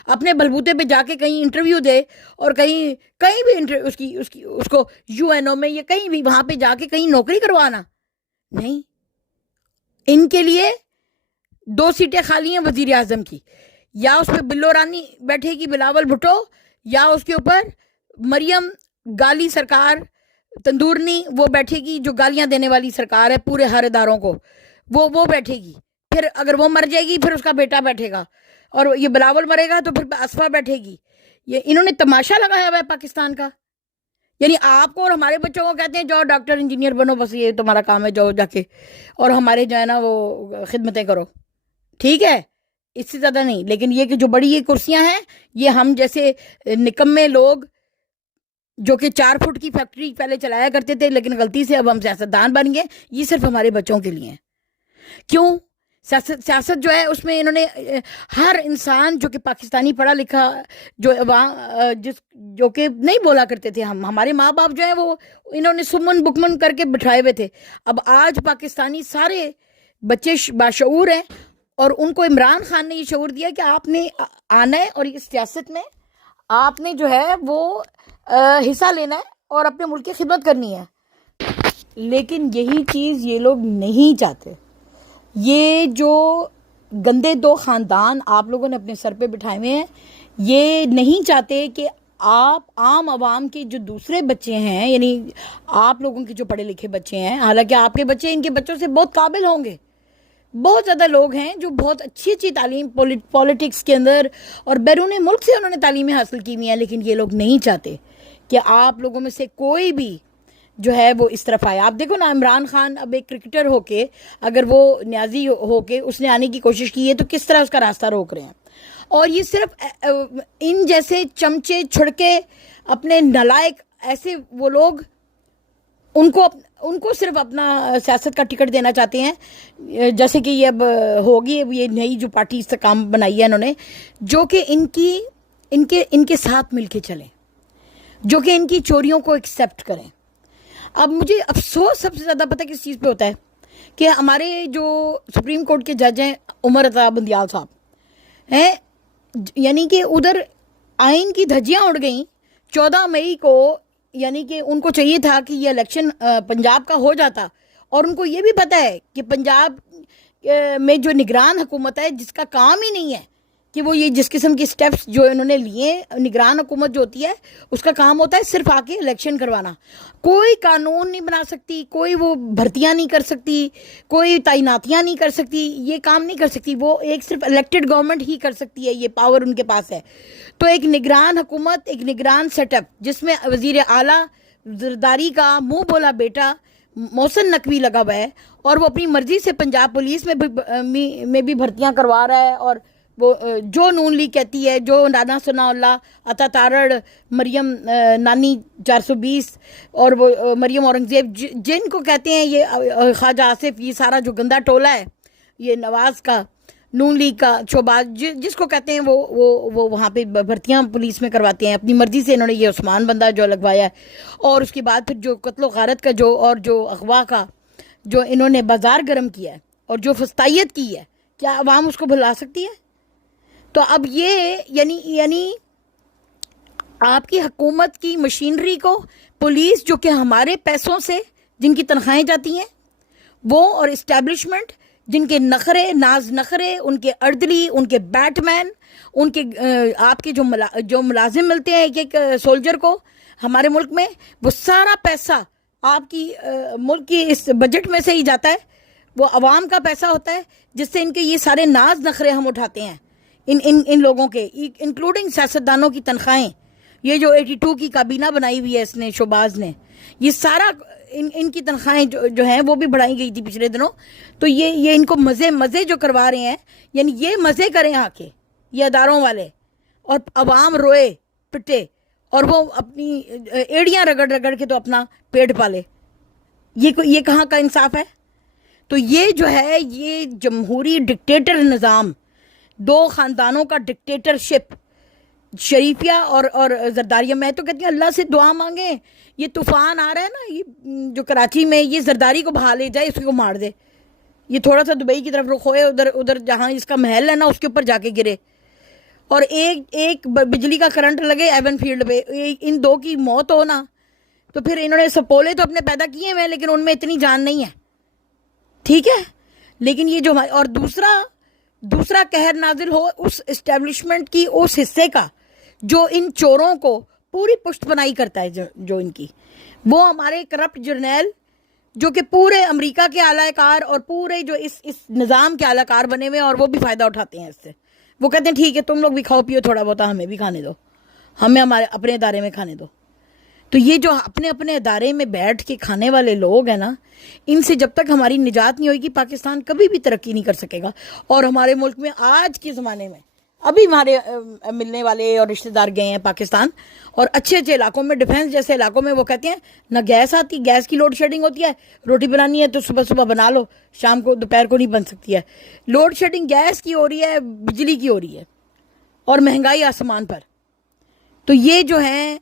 اپنے بلبوتے پہ جا کے کہیں انٹرویو دے اور کہیں بھی اس کو یو این او میں یا کہیں بھی وہاں پہ جا کے کہیں نوکری کروانا نہیں. ان کے لیے 2 سیٹیں خالی ہیں وزیر اعظم کی, یا اس پہ بلو رانی بیٹھے گی بلاول بھٹو, یا اس کے اوپر مریم گالی سرکار تندورنی وہ بیٹھے گی جو گالیاں دینے والی سرکار ہے پورے ہر اداروں کو, وہ بیٹھے گی. پھر اگر وہ مر جائے گی پھر اس کا بیٹا بیٹھے گا, اور یہ بلاول مرے گا تو پھر اسفا بیٹھے گی. یہ انہوں نے تماشا لگایا ہوا ہے پاکستان کا. یعنی آپ کو اور ہمارے بچوں کو کہتے ہیں جاؤ ڈاکٹر انجینئر بنو, بس یہ تمہارا کام ہے, جاؤ جا کے اور ہمارے جو ہے نا وہ خدمتیں کرو, ٹھیک ہے, اس سے زیادہ نہیں. لیکن یہ کہ جو بڑی یہ کرسیاں ہیں یہ ہم جیسے نکمے لوگ جو کہ 4 فٹ کی فیکٹری پہلے چلایا کرتے تھے لیکن غلطی سے اب ہم سیاستدان بن گئے, یہ صرف ہمارے بچوں کے لیے ہیں. کیوں سیاست جو ہے اس میں انہوں نے ہر انسان جو کہ پاکستانی پڑھا لکھا جو کہ نہیں بولا کرتے تھے, ہمارے ماں باپ جو ہیں وہ انہوں نے سمن بکمن کر کے بٹھائے ہوئے تھے. اب آج پاکستانی سارے بچے باشعور ہیں اور ان کو عمران خان نے یہ شعور دیا کہ آپ نے آنا ہے اور اس سیاست میں آپ نے جو ہے وہ حصہ لینا ہے اور اپنے ملک کی خدمت کرنی ہے. لیکن یہی چیز یہ لوگ نہیں چاہتے. یہ جو گندے دو خاندان آپ لوگوں نے اپنے سر پہ بٹھائے ہوئے ہیں. یہ نہیں چاہتے کہ آپ عام عوام کے جو دوسرے بچے ہیں، یعنی آپ لوگوں کے جو پڑھے لکھے بچے ہیں، حالانکہ آپ کے بچے ان کے بچوں سے بہت قابل ہوں گے. بہت زیادہ لوگ ہیں جو بہت اچھی تعلیم پولیٹکس کے اندر اور بیرون ملک سے انہوں نے تعلیمیں حاصل کی ہوئی ہیں، لیکن یہ لوگ نہیں چاہتے کہ آپ لوگوں میں سے کوئی بھی جو ہے وہ اس طرف آئے. آپ دیکھو نا، عمران خان اب ایک کرکٹر ہو کے، اگر وہ نیازی ہو کے اس نے آنے کی کوشش کی ہے تو کس طرح اس کا راستہ روک رہے ہیں. اور یہ صرف ان جیسے چمچے چھڑکے اپنے نالائق ایسے وہ لوگ ان کو صرف اپنا سیاست کا ٹکٹ دینا چاہتے ہیں. جیسے کہ یہ اب ہوگی، اب یہ نئی جو پارٹی استحکام بنائی ہے انہوں نے، جو کہ ان کے ساتھ مل کے چلیں، جو کہ ان کی چوریوں کو ایکسیپٹ کریں. اب مجھے افسوس سب سے زیادہ پتہ کس چیز پہ ہوتا ہے کہ ہمارے جو سپریم کورٹ کے جج ہیں عمر عطا بندیال صاحب ہیں، یعنی کہ ادھر آئین کی دھجیاں اڑ گئیں 14 مئی کو. یعنی کہ ان کو چاہیے تھا کہ یہ الیکشن پنجاب کا ہو جاتا، اور ان کو یہ بھی پتہ ہے کہ پنجاب میں جو نگران حکومت ہے جس کا کام ہی نہیں ہے کہ وہ یہ جس قسم کی سٹیپس جو انہوں نے لیے، نگران حکومت جو ہوتی ہے اس کا کام ہوتا ہے صرف آ کے الیکشن کروانا. کوئی قانون نہیں بنا سکتی، کوئی وہ بھرتیاں نہیں کر سکتی، کوئی تعیناتیاں نہیں کر سکتی، یہ کام نہیں کر سکتی. وہ ایک صرف الیکٹڈ گورنمنٹ ہی کر سکتی ہے، یہ پاور ان کے پاس ہے. تو ایک نگران حکومت، ایک نگران سیٹ اپ جس میں وزیر اعلیٰ زرداری کا منہ بولا بیٹا محسن نقوی لگا ہوا ہے، اور وہ اپنی مرضی سے پنجاب پولیس میں بھی بھرتیاں کروا رہا ہے. اور وہ جو نون لیگ کہتی ہے، جو نانا ثناء اللہ، عطا تارڑ، مریم نانی 420 اور وہ مریم اورنگزیب، جن کو کہتے ہیں یہ خواجہ آصف، یہ سارا جو گندا ٹولہ ہے یہ نواز کا، نون لیگ کا شعباز، جس کو کہتے ہیں وہ وہاں پہ بھرتیاں پولیس میں کرواتے ہیں اپنی مرضی سے. انہوں نے یہ عثمان بندہ جو لگوایا ہے، اور اس کے بعد پھر جو قتل و غارت کا اور جو اغوا کا جو انہوں نے بازار گرم کیا ہے اور جو فسطائیت کی ہے، کیا عوام اس کو بھلا سکتی ہے؟ تو اب یہ یعنی آپ کی حکومت کی مشینری کو پولیس، جو کہ ہمارے پیسوں سے جن کی تنخواہیں جاتی ہیں، وہ اور اسٹیبلشمنٹ جن کے نخرے ناز نخرے، ان کے اردلی، ان کے بیٹ مین، ان کے آپ کے جو ملازم ملتے ہیں ایک سولجر کو ہمارے ملک میں، وہ سارا پیسہ آپ کی ملک کی اس بجٹ میں سے ہی جاتا ہے. وہ عوام کا پیسہ ہوتا ہے جس سے ان کے یہ سارے ناز نخرے ہم اٹھاتے ہیں. ان لوگوں کے انکلوڈنگ سیاستدانوں کی تنخواہیں، یہ جو 82 کی کابینہ بنائی ہوئی ہے اس نے، شوباز نے، یہ سارا ان کی تنخواہیں جو ہیں وہ بھی بڑھائی گئی تھی پچھلے دنوں. تو یہ ان کو مزے جو کروا رہے ہیں، یعنی یہ مزے کریں آ کے یہ اداروں والے، اور عوام روئے پٹے اور وہ اپنی ایڑیاں رگڑ کے تو اپنا پیٹ پالے. یہ کہاں کا انصاف ہے؟ تو یہ جو ہے یہ جمہوری ڈکٹیٹر نظام، دو خاندانوں کا ڈکٹیٹرشپ، شریفیہ اور زرداریہ. میں تو کہتی ہوں اللہ سے دعا مانگیں، یہ طوفان آ رہا ہے نا، یہ جو کراچی میں، یہ زرداری کو بہا لے جائے، اس کو مار دے. یہ تھوڑا سا دبئی کی طرف رخ ہوئے، ادھر جہاں اس کا محل ہے نا اس کے اوپر جا کے گرے، اور ایک بجلی کا کرنٹ لگے ایون فیلڈ پہ، ان دو کی موت ہو نا. تو پھر انہوں نے سپولے تو اپنے پیدا کیے ہوئے، لیکن ان میں اتنی جان نہیں ہے، ٹھیک ہے. لیکن یہ جو اور دوسرا قہر نازل ہو اس اسٹیبلشمنٹ کی، اس حصے کا جو ان چوروں کو پوری پشت بنائی کرتا ہے، جو ان کی، وہ ہمارے کرپٹ جرنیل جو کہ پورے امریکہ کے اعلی کار اور پورے جو اس نظام کے اعلی کار بنے ہوئے ہیں، اور وہ بھی فائدہ اٹھاتے ہیں اس سے. وہ کہتے ہیں ٹھیک ہے تم لوگ بھی کھاؤ پیو تھوڑا بہت، ہمیں بھی کھانے دو، ہمیں ہمارے اپنے ادارے میں کھانے دو. تو یہ جو اپنے ادارے میں بیٹھ کے کھانے والے لوگ ہیں نا، ان سے جب تک ہماری نجات نہیں ہوئے گی، پاکستان کبھی بھی ترقی نہیں کر سکے گا. اور ہمارے ملک میں آج کے زمانے میں ابھی ہمارے ملنے والے اور رشتہ دار گئے ہیں پاکستان، اور اچھے علاقوں میں، ڈیفنس جیسے علاقوں میں، وہ کہتے ہیں نہ گیس آتی، گیس کی لوڈ شیڈنگ ہوتی ہے، روٹی بنانی ہے تو صبح بنا لو، شام کو دوپہر کو نہیں بن سکتی ہے. لوڈ شیڈنگ گیس کی ہو رہی ہے، بجلی کی ہو رہی ہے، اور مہنگائی آسمان پر. تو یہ جو ہیں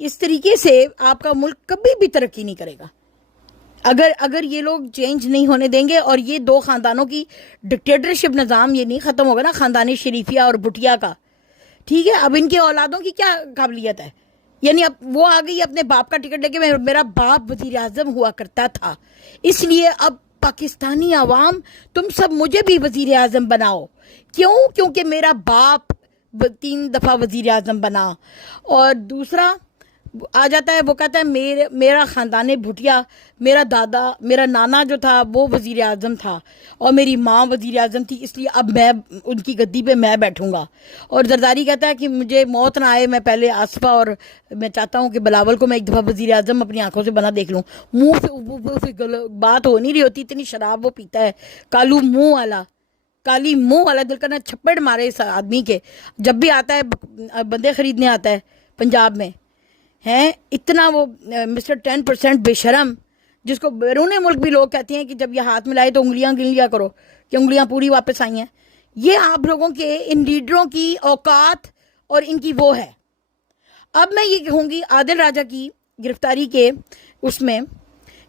اس طریقے سے آپ کا ملک کبھی بھی ترقی نہیں کرے گا اگر یہ لوگ چینج نہیں ہونے دیں گے. اور یہ دو خاندانوں کی ڈکٹیٹرشپ نظام یہ نہیں ختم ہوگا نا، خاندان شریفیہ اور بھٹیا کا، ٹھیک ہے. اب ان کے اولادوں کی کیا قابلیت ہے؟ یعنی اب وہ آ گئی اپنے باپ کا ٹکٹ لے کے، میرا باپ وزیر اعظم ہوا کرتا تھا، اس لیے اب پاکستانی عوام تم سب مجھے بھی وزیر اعظم بناؤ. کیوں؟ کیونکہ میرا باپ 3 دفعہ وزیر اعظم بنا. اور دوسرا آ جاتا ہے وہ کہتا ہے میرا خاندان بھٹیا، میرا دادا، میرا نانا جو تھا وہ وزیر اعظم تھا اور میری ماں وزیر اعظم تھی، اس لیے اب میں ان کی گدی پہ میں بیٹھوں گا. اور زرداری کہتا ہے کہ مجھے موت نہ آئے، میں پہلے آصفہ اور میں چاہتا ہوں کہ بلاول کو میں ایک دفعہ وزیر اعظم اپنی آنکھوں سے بنا دیکھ لوں. منہ سے بات ہو نہیں رہی ہوتی، اتنی شراب وہ پیتا ہے، کالی منہ والا دل کرنا چھپڑ مارے اس آدمی کے. جب بھی آتا ہے بندے خریدنے آتا ہے پنجاب میں ہیں، اتنا وہ مسٹر 10% بے شرم، جس کو بیرون ملک بھی لوگ کہتے ہیں کہ جب یہ ہاتھ ملائے تو انگلیاں گن لیا کرو کہ انگلیاں پوری واپس آئی ہیں. یہ آپ لوگوں کے ان لیڈروں کی اوقات اور ان کی وہ ہے. اب میں یہ کہوں گی عادل راجہ کی گرفتاری کے اس میں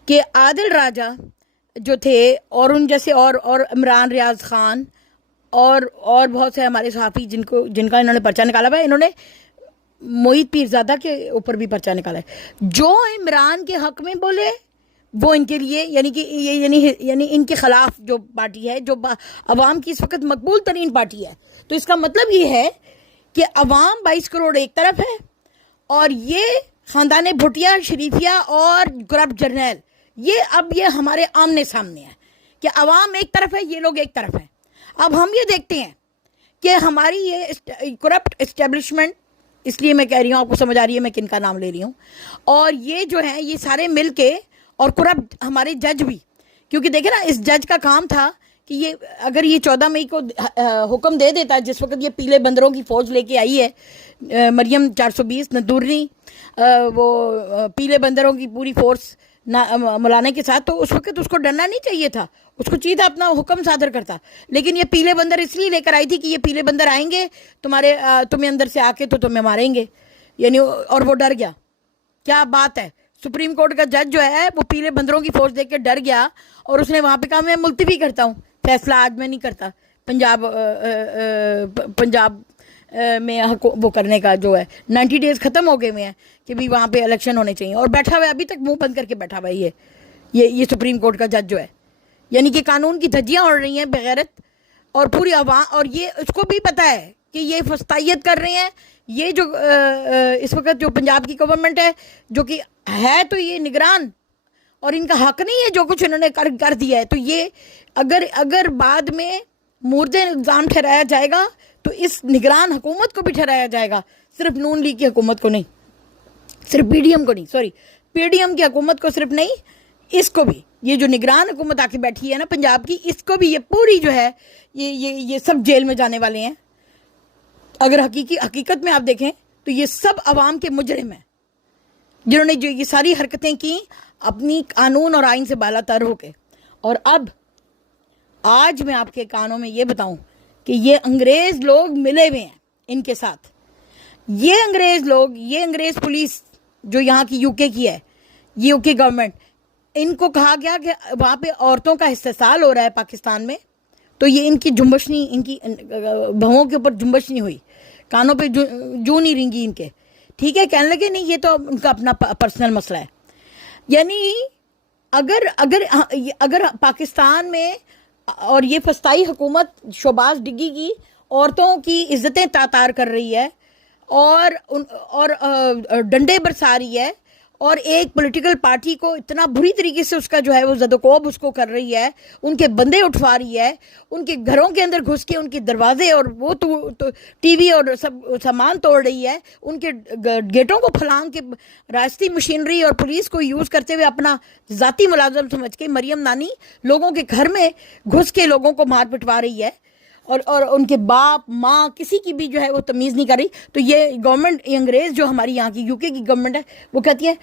کہ عادل راجہ جو تھے اور ان جیسے اور عمران ریاض خان اور بہت سے ہمارے صحافی جن کا انہوں نے پرچہ نکالا ہوا ہے، انہوں نے موہت پیرزادہ کے اوپر بھی پرچہ نکالا ہے. جو عمران کے حق میں بولے وہ ان کے لیے یعنی ان کے خلاف جو پارٹی ہے، جو عوام کی اس وقت مقبول ترین پارٹی ہے، تو اس کا مطلب یہ ہے کہ عوام 22 کروڑ ایک طرف ہے اور یہ خاندان بھٹیا، شریفیہ اور کرپٹ جرنیل، یہ ہمارے آمنے سامنے ہے کہ عوام ایک طرف ہے، یہ لوگ ایک طرف ہیں. اب ہم یہ دیکھتے ہیں کہ ہماری یہ کرپٹ اسٹیبلشمنٹ، اس لیے میں کہہ رہی ہوں، آپ کو سمجھ آ رہی ہے میں کن کا نام لے رہی ہوں، اور یہ جو ہیں یہ سارے مل کے، اور کرپٹ ہمارے جج بھی، کیونکہ دیکھیں نا اس جج کا کام تھا کہ یہ اگر یہ 14 مئی کو حکم دے دیتا، جس وقت یہ پیلے بندروں کی فوج لے کے آئی ہے مریم 420 ندورنی، وہ پیلے بندروں کی پوری فورس مولانا کے ساتھ، تو اس وقت اس کو ڈرنا نہیں چاہیے تھا، اس کو چاہیے تھا اپنا حکم صادر کرتا. لیکن یہ پیلے بندر اس لیے لے کر آئی تھی کہ یہ پیلے بندر آئیں گے تمہیں اندر سے آ کے تو تمہیں ماریں گے، یعنی اور وہ ڈر گیا. کیا بات ہے! سپریم کورٹ کا جج جو ہے وہ پیلے بندروں کی فوج دیکھ کے ڈر گیا اور اس نے وہاں پہ کہا میں ملتوی کرتا ہوں، فیصلہ آج میں نہیں کرتا پنجاب میں وہ کرنے کا جو ہے 90 ڈیز ختم ہو گئے ہوئے ہیں کہ بھی وہاں پہ الیکشن ہونے چاہیے، اور بیٹھا ہوا ہے ابھی تک منہ بند کر کے بیٹھا ہوا ہے یہ سپریم کورٹ کا جج جو ہے، یعنی کہ قانون کی دھجیاں اڑ رہی ہیں بغیرت. اور پوری عوام، اور یہ اس کو بھی پتہ ہے کہ یہ فسطائیت کر رہے ہیں. یہ جو اس وقت جو پنجاب کی گورنمنٹ ہے، جو کہ ہے تو یہ نگران، اور ان کا حق نہیں ہے جو کچھ انہوں نے کر دیا ہے. تو یہ اگر بعد میں مورد الزام ٹھہرایا جائے گا تو اس نگران حکومت کو بھی ٹھہرایا جائے گا، صرف نون لیگ کی حکومت کو نہیں، صرف پی ڈی ایم کی حکومت کو صرف نہیں، اس کو بھی. یہ جو نگران حکومت آ کے بیٹھی ہے نا پنجاب کی، اس کو بھی یہ پوری جو ہے یہ سب جیل میں جانے والے ہیں. اگر حقیقت میں آپ دیکھیں تو یہ سب عوام کے مجرم ہیں جنہوں نے جو یہ ساری حرکتیں کی اپنی قانون اور آئین سے بالا تر ہو کے. اور اب آج میں آپ کے کانوں میں یہ بتاؤں کہ یہ انگریز لوگ ملے ہوئے ہیں ان کے ساتھ. یہ انگریز پولیس جو یہاں کی یو کے کی ہے، یو کے گورنمنٹ، ان کو کہا گیا کہ وہاں پہ عورتوں کا استحصال ہو رہا ہے پاکستان میں، تو یہ ان کی جنبش نہیں، ان کی بہووں کے اوپر جنبش نہیں ہوئی، کانوں پہ جو نہیں رینگی ان کے. ٹھیک ہے، کہنے لگے نہیں یہ تو ان کا اپنا پرسنل مسئلہ ہے. یعنی اگر پاکستان میں اور یہ فسطائی حکومت شوباز ڈگی کی عورتوں کی عزتیں تاتار کر رہی ہے اور ڈنڈے برسا رہی ہے، اور ایک پولیٹیکل پارٹی کو اتنا بری طریقے سے اس کا جو ہے وہ زد و کوب اس کو کر رہی ہے، ان کے بندے اٹھوا رہی ہے، ان کے گھروں کے اندر گھس کے ان کے دروازے اور وہ ٹی وی اور سب سامان توڑ رہی ہے، ان کے گیٹوں کو پھلانگ کے ریاستی مشینری اور پولیس کو یوز کرتے ہوئے اپنا ذاتی ملازم سمجھ کے مریم نانی لوگوں کے گھر میں گھس کے لوگوں کو مار پٹوا رہی ہے، اور ان کے باپ ماں کسی کی بھی جو ہے وہ تمیز نہیں کر رہی. تو یہ گورنمنٹ انگریز جو ہماری یہاں کی یو کے کی گورنمنٹ ہے وہ کہتی ہے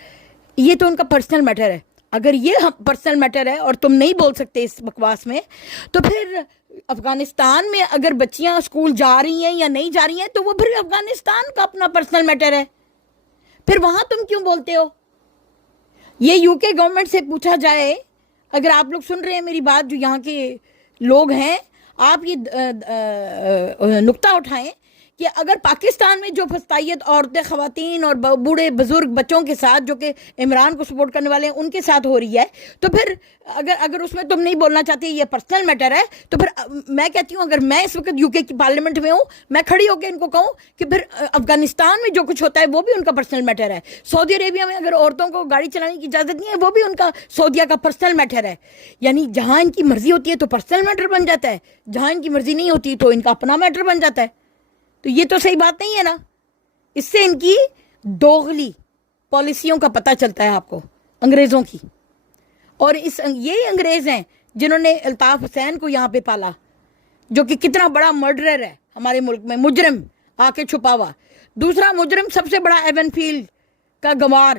یہ تو ان کا پرسنل میٹر ہے. اگر یہ پرسنل میٹر ہے اور تم نہیں بول سکتے اس بکواس میں، تو پھر افغانستان میں اگر بچیاں اسکول جا رہی ہیں یا نہیں جا رہی ہیں تو وہ پھر افغانستان کا اپنا پرسنل میٹر ہے، پھر وہاں تم کیوں بولتے ہو؟ یہ یو کے گورنمنٹ سے پوچھا جائے، اگر آپ لوگ سن رہے ہیں میری بات جو یہاں کے لوگ ہیں، آپ یہ نقطہ اٹھائیں کہ اگر پاکستان میں جو فسطائیت عورتیں، خواتین اور بوڑھے بزرگ بچوں کے ساتھ جو کہ عمران کو سپورٹ کرنے والے ہیں ان کے ساتھ ہو رہی ہے، تو پھر اگر اس میں تم نہیں بولنا چاہتی یہ پرسنل میٹر ہے، تو پھر میں کہتی ہوں اگر میں اس وقت یو کے کی پارلیمنٹ میں ہوں، میں کھڑی ہو کے ان کو کہوں کہ پھر افغانستان میں جو کچھ ہوتا ہے وہ بھی ان کا پرسنل میٹر ہے. سعودی عربیہ میں اگر عورتوں کو گاڑی چلانے کی اجازت نہیں ہے وہ بھی ان کا سعودیہ کا پرسنل میٹر ہے. یعنی جہاں ان کی مرضی ہوتی ہے تو پرسنل میٹر بن جاتا ہے، جہاں ان کی مرضی نہیں ہوتی تو ان کا اپنا میٹر بن جاتا ہے. تو یہ تو صحیح بات نہیں ہے نا. اس سے ان کی دوغلی پالیسیوں کا پتہ چلتا ہے آپ کو، انگریزوں کی. اور یہی انگریز ہیں جنہوں نے الطاف حسین کو یہاں پہ پالا، جو کہ کتنا بڑا مرڈرر ہے ہمارے ملک میں، مجرم آ کے چھپا ہوا. دوسرا مجرم سب سے بڑا ایون فیلڈ کا گوار،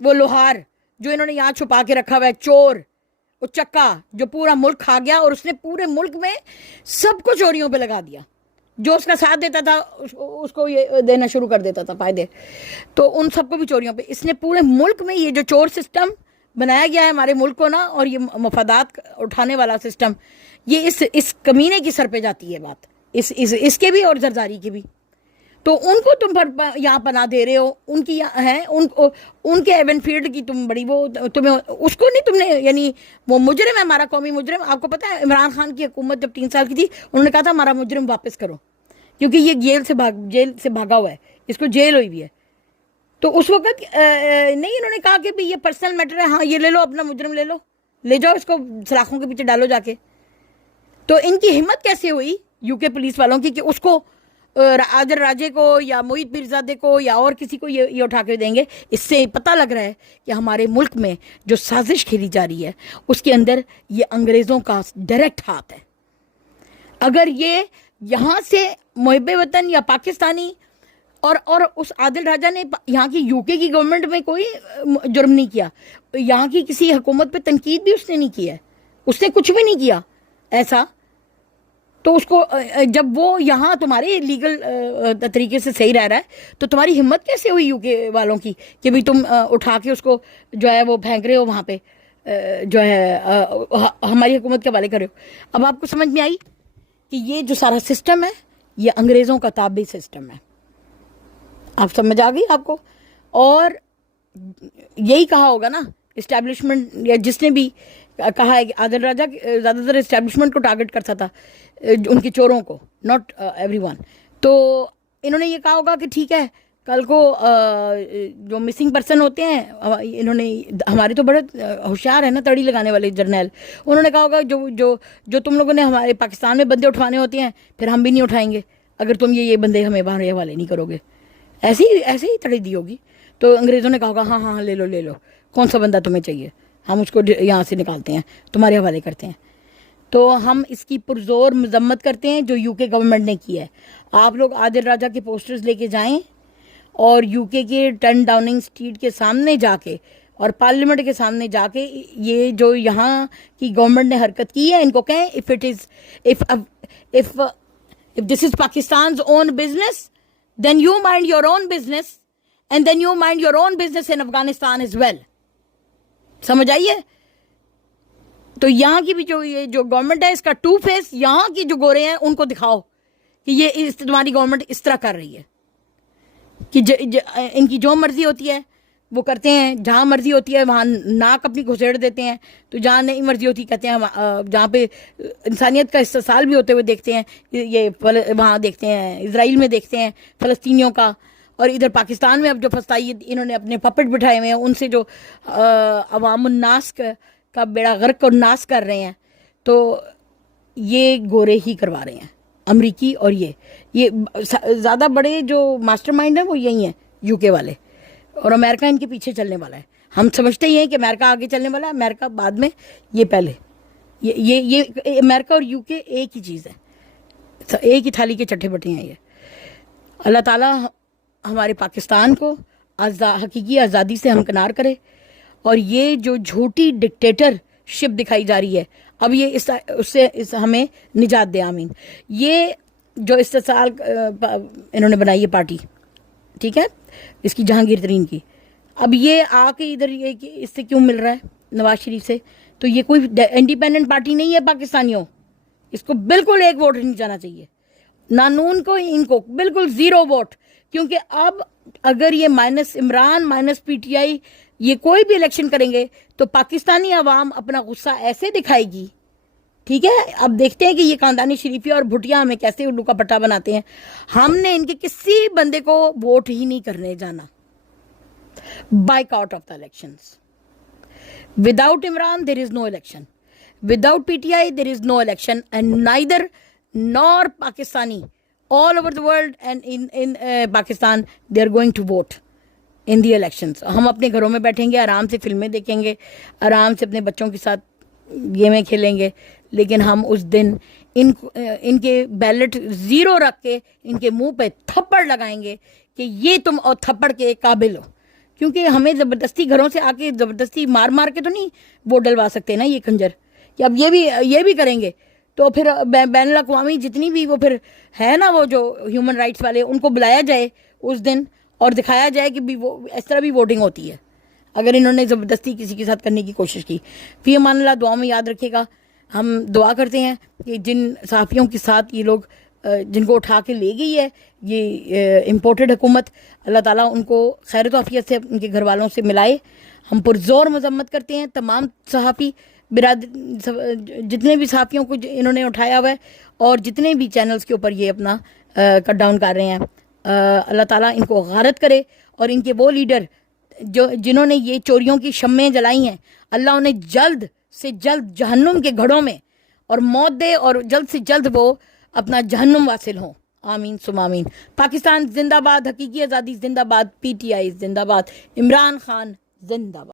وہ لوہار جو انہوں نے یہاں چھپا کے رکھا ہوا ہے، چور وہ چکا جو پورا ملک کھا گیا، اور اس نے پورے ملک میں سب کو چوریوں پہ لگا دیا. جو اس کا ساتھ دیتا تھا اس کو یہ دینا شروع کر دیتا تھا فائدے، تو ان سب کو بھی چوریوں پہ. اس نے پورے ملک میں یہ جو چور سسٹم بنایا گیا ہے ہمارے ملک کو نا، اور یہ مفادات اٹھانے والا سسٹم، یہ اس کمینے کی سر پہ جاتی ہے بات، اس کے بھی اور زرداری کی بھی. تو ان کو تم یہاں پناہ دے رہے ہو، ان کی ہیں ان کے ایون فیلڈ کی تم بڑی وہ تمہیں اس کو نہیں تم نے، یعنی وہ مجرم ہے ہمارا قومی مجرم. آپ کو پتہ ہے عمران خان کی حکومت جب 3 سال کی تھی انہوں نے کہا تھا ہمارا مجرم واپس کرو، کیونکہ یہ جیل سے بھاگا ہوا ہے، اس کو جیل ہوئی بھی ہے. تو اس وقت نہیں انہوں نے کہا کہ بھی یہ پرسنل میٹر ہے، ہاں یہ لے لو اپنا مجرم لے جاؤ اس کو سلاخوں کے پیچھے ڈالو جا کے. تو ان کی ہمت کیسے ہوئی یو کے پولیس والوں کی کہ اس کو عادل راجے کو یا موہت پیرزادے کو یا اور کسی کو یہ اٹھا کے دیں گے. اس سے پتہ لگ رہا ہے کہ ہمارے ملک میں جو سازش کھیلی جا رہی ہے اس کے اندر یہ انگریزوں کا ڈائریکٹ ہاتھ ہے. اگر یہ یہاں سے محب وطن یا پاکستانی اور اس عادل راجہ نے یہاں کی یو کے کی گورنمنٹ میں کوئی جرم نہیں کیا، یہاں کی کسی حکومت پہ تنقید بھی اس نے نہیں کیا ہے، اس نے کچھ بھی نہیں کیا ایسا. تو اس کو جب وہ یہاں تمہارے لیگل طریقے سے صحیح رہ رہا ہے تو تمہاری ہمت کیسے ہوئی یو کے والوں کی کہ بھی تم اٹھا کے اس کو جو ہے وہ پھینک رہے ہو وہاں پہ، جو ہے ہماری حکومت کے حوالے کر رہے ہو. اب آپ کو سمجھ میں آئی کہ یہ جو سارا سسٹم ہے یہ انگریزوں کا تابعی سسٹم ہے. آپ سمجھ آ گئی آپ کو. اور یہی کہا ہوگا نا اسٹیبلشمنٹ، یا جس نے بھی کہا ہے کہ عادل راجہ زیادہ تر اسٹیبلشمنٹ کو ٹارگٹ کرتا تھا، ان کے چوروں کو، ناٹ ایوری ون. تو انہوں نے یہ کہا ہوگا کہ ٹھیک ہے کل کو جو مسنگ پرسن ہوتے ہیں، انہوں نے ہمارے تو بڑے ہوشیار ہیں نا تڑی لگانے والے جرنیل، انہوں نے کہا ہوگا جو تم لوگوں نے ہمارے پاکستان میں بندے اٹھوانے ہوتے ہیں پھر ہم بھی نہیں اٹھائیں گے اگر تم یہ بندے ہمیں ہمارے حوالے نہیں کرو گے. ایسے ہی تڑی دی ہوگی. تو انگریزوں نے کہا ہوگا ہاں ہاں لے لو کون سا بندہ تمہیں چاہیے، ہم اس کو یہاں سے نکالتے ہیں تمہارے حوالے کرتے ہیں. تو ہم اس کی پرزور مذمت کرتے ہیں جو یو کے گورنمنٹ نے کی ہے. آپ لوگ عادل راجہ کے پوسٹرز لے کے جائیں اور یو کے 10 ڈاؤننگ اسٹریٹ کے سامنے جا کے اور پارلیمنٹ کے سامنے جا کے یہ جو یہاں کی گورنمنٹ نے حرکت کی ہے ان کو کہیں if this is Pakistan's own business, then you mind your own business, and then you mind your own business in Afghanistan as well. سمجھ آئیے. تو یہاں کی بھی جو گورنمنٹ ہے اس کا 2 فیس یہاں کی جو گورے ہیں ان کو دکھاؤ کہ یہ تمہاری گورنمنٹ اس طرح کر رہی ہے کہ ان کی جو مرضی ہوتی ہے وہ کرتے ہیں، جہاں مرضی ہوتی ہے وہاں ناک اپنی گھسیڑ دیتے ہیں، تو جہاں نہیں مرضی ہوتی کہتے ہیں جہاں پہ انسانیت کا استحصال بھی ہوتے ہوئے دیکھتے ہیں یہ وہاں دیکھتے ہیں، اسرائیل میں دیکھتے ہیں فلسطینیوں کا، اور ادھر پاکستان میں اب جو فسطائی انہوں نے اپنے پپٹ بٹھائے ہوئے ہیں ان سے جو عوام الناس کا بیڑا غرق اور ناس کر رہے ہیں. تو یہ گورے ہی کروا رہے ہیں امریکی، اور یہ زیادہ بڑے جو ماسٹر مائنڈ ہیں وہ یہی ہیں یو کے والے، اور امریکہ ان کے پیچھے چلنے والا ہے. ہم سمجھتے ہی ہیں کہ امریکہ آگے چلنے والا ہے، امریکہ بعد میں، یہ پہلے. یہ امریکہ اور یو کے ایک ہی چیز ہے، ایک ہی تھالی کے چٹھے بٹے ہیں یہ. اللہ تعالیٰ ہمارے پاکستان کو حقیقی آزادی سے ہمکنار کرے، اور یہ جو جھوٹی ڈکٹیٹر شپ دکھائی جا رہی ہے اب یہ اس سے ہمیں نجات دے. آمین. یہ جو استحصال انہوں نے بنائی ہے پارٹی، ٹھیک ہے، اس کی جہانگیر ترین کی، اب یہ آ کے ادھر یہ اس سے کیوں مل رہا ہے نواز شریف سے؟ تو یہ کوئی انڈیپینڈنٹ پارٹی نہیں ہے پاکستانیوں، اس کو بالکل ایک ووٹ نہیں جانا چاہیے، نہ نون کو ان کو بالکل زیرو ووٹ، کیونکہ اب اگر یہ مائنس عمران مائنس پی ٹی آئی یہ کوئی بھی الیکشن کریں گے تو پاکستانی عوام اپنا غصہ ایسے دکھائے گی. ٹھیک ہے، اب دیکھتے ہیں کہ یہ خاندانی شریفیہ اور بھٹیا ہمیں کیسے الو کا پٹا بناتے ہیں. ہم نے ان کے کسی بندے کو ووٹ ہی نہیں کرنے جانا. Back out of the elections. Without Imran there is no election. Without P T I there is no election. And neither nor Pakistani all over the world and in Pakistan they are going to vote in the elections. ہم اپنے گھروں میں بیٹھیں گے، آرام سے فلمیں دیکھیں گے، آرام سے اپنے بچوں کے ساتھ گیمیں کھیلیں گے، لیکن ہم اس دن ان کے بیلٹ زیرو رکھ کے ان کے منہ پہ تھپڑ لگائیں گے کہ یہ تم اور تھپڑ کے قابل ہو. کیونکہ ہمیں زبردستی گھروں سے آ کے زبردستی مار مار کے تو نہیں ووٹ ڈلوا سکتے نا یہ کنجر، کہ اب یہ بھی کریں گے تو پھر بین الاقوامی جتنی بھی وہ پھر ہے نا وہ جو ہیومن رائٹس والے، ان کو بلایا جائے اس دن اور دکھایا جائے کہ بھی وہ اس طرح بھی ووٹنگ ہوتی ہے اگر انہوں نے زبردستی کسی کے ساتھ کرنے کی کوشش کی. فی امان اللہ. دعا میں یاد رکھے گا. ہم دعا کرتے ہیں کہ جن صحافیوں کے ساتھ یہ لوگ جن کو اٹھا کے لے گئی ہے یہ امپورٹڈ حکومت، اللہ تعالیٰ ان کو خیر و عافیت سے ان کے گھر والوں سے ملائے. ہم پرزور مذمت کرتے ہیں تمام صحافی جتنے بھی صحافیوں کو انہوں نے اٹھایا ہوا ہے اور جتنے بھی چینلز کے اوپر یہ اپنا کٹ ڈاؤن کر رہے ہیں. اللہ تعالیٰ ان کو غارت کرے اور ان کے وہ لیڈر جنہوں نے یہ چوریوں کی شمعیں جلائی ہیں، اللہ انہیں جلد سے جلد جہنم کے گھڑوں میں اور موت دے اور جلد سے جلد وہ اپنا جہنم واصل ہوں. آمین ثم آمین. پاکستان زندہ باد. حقیقی آزادی زندہ باد. پی ٹی آئی زندہ باد. عمران خان زندہ باد.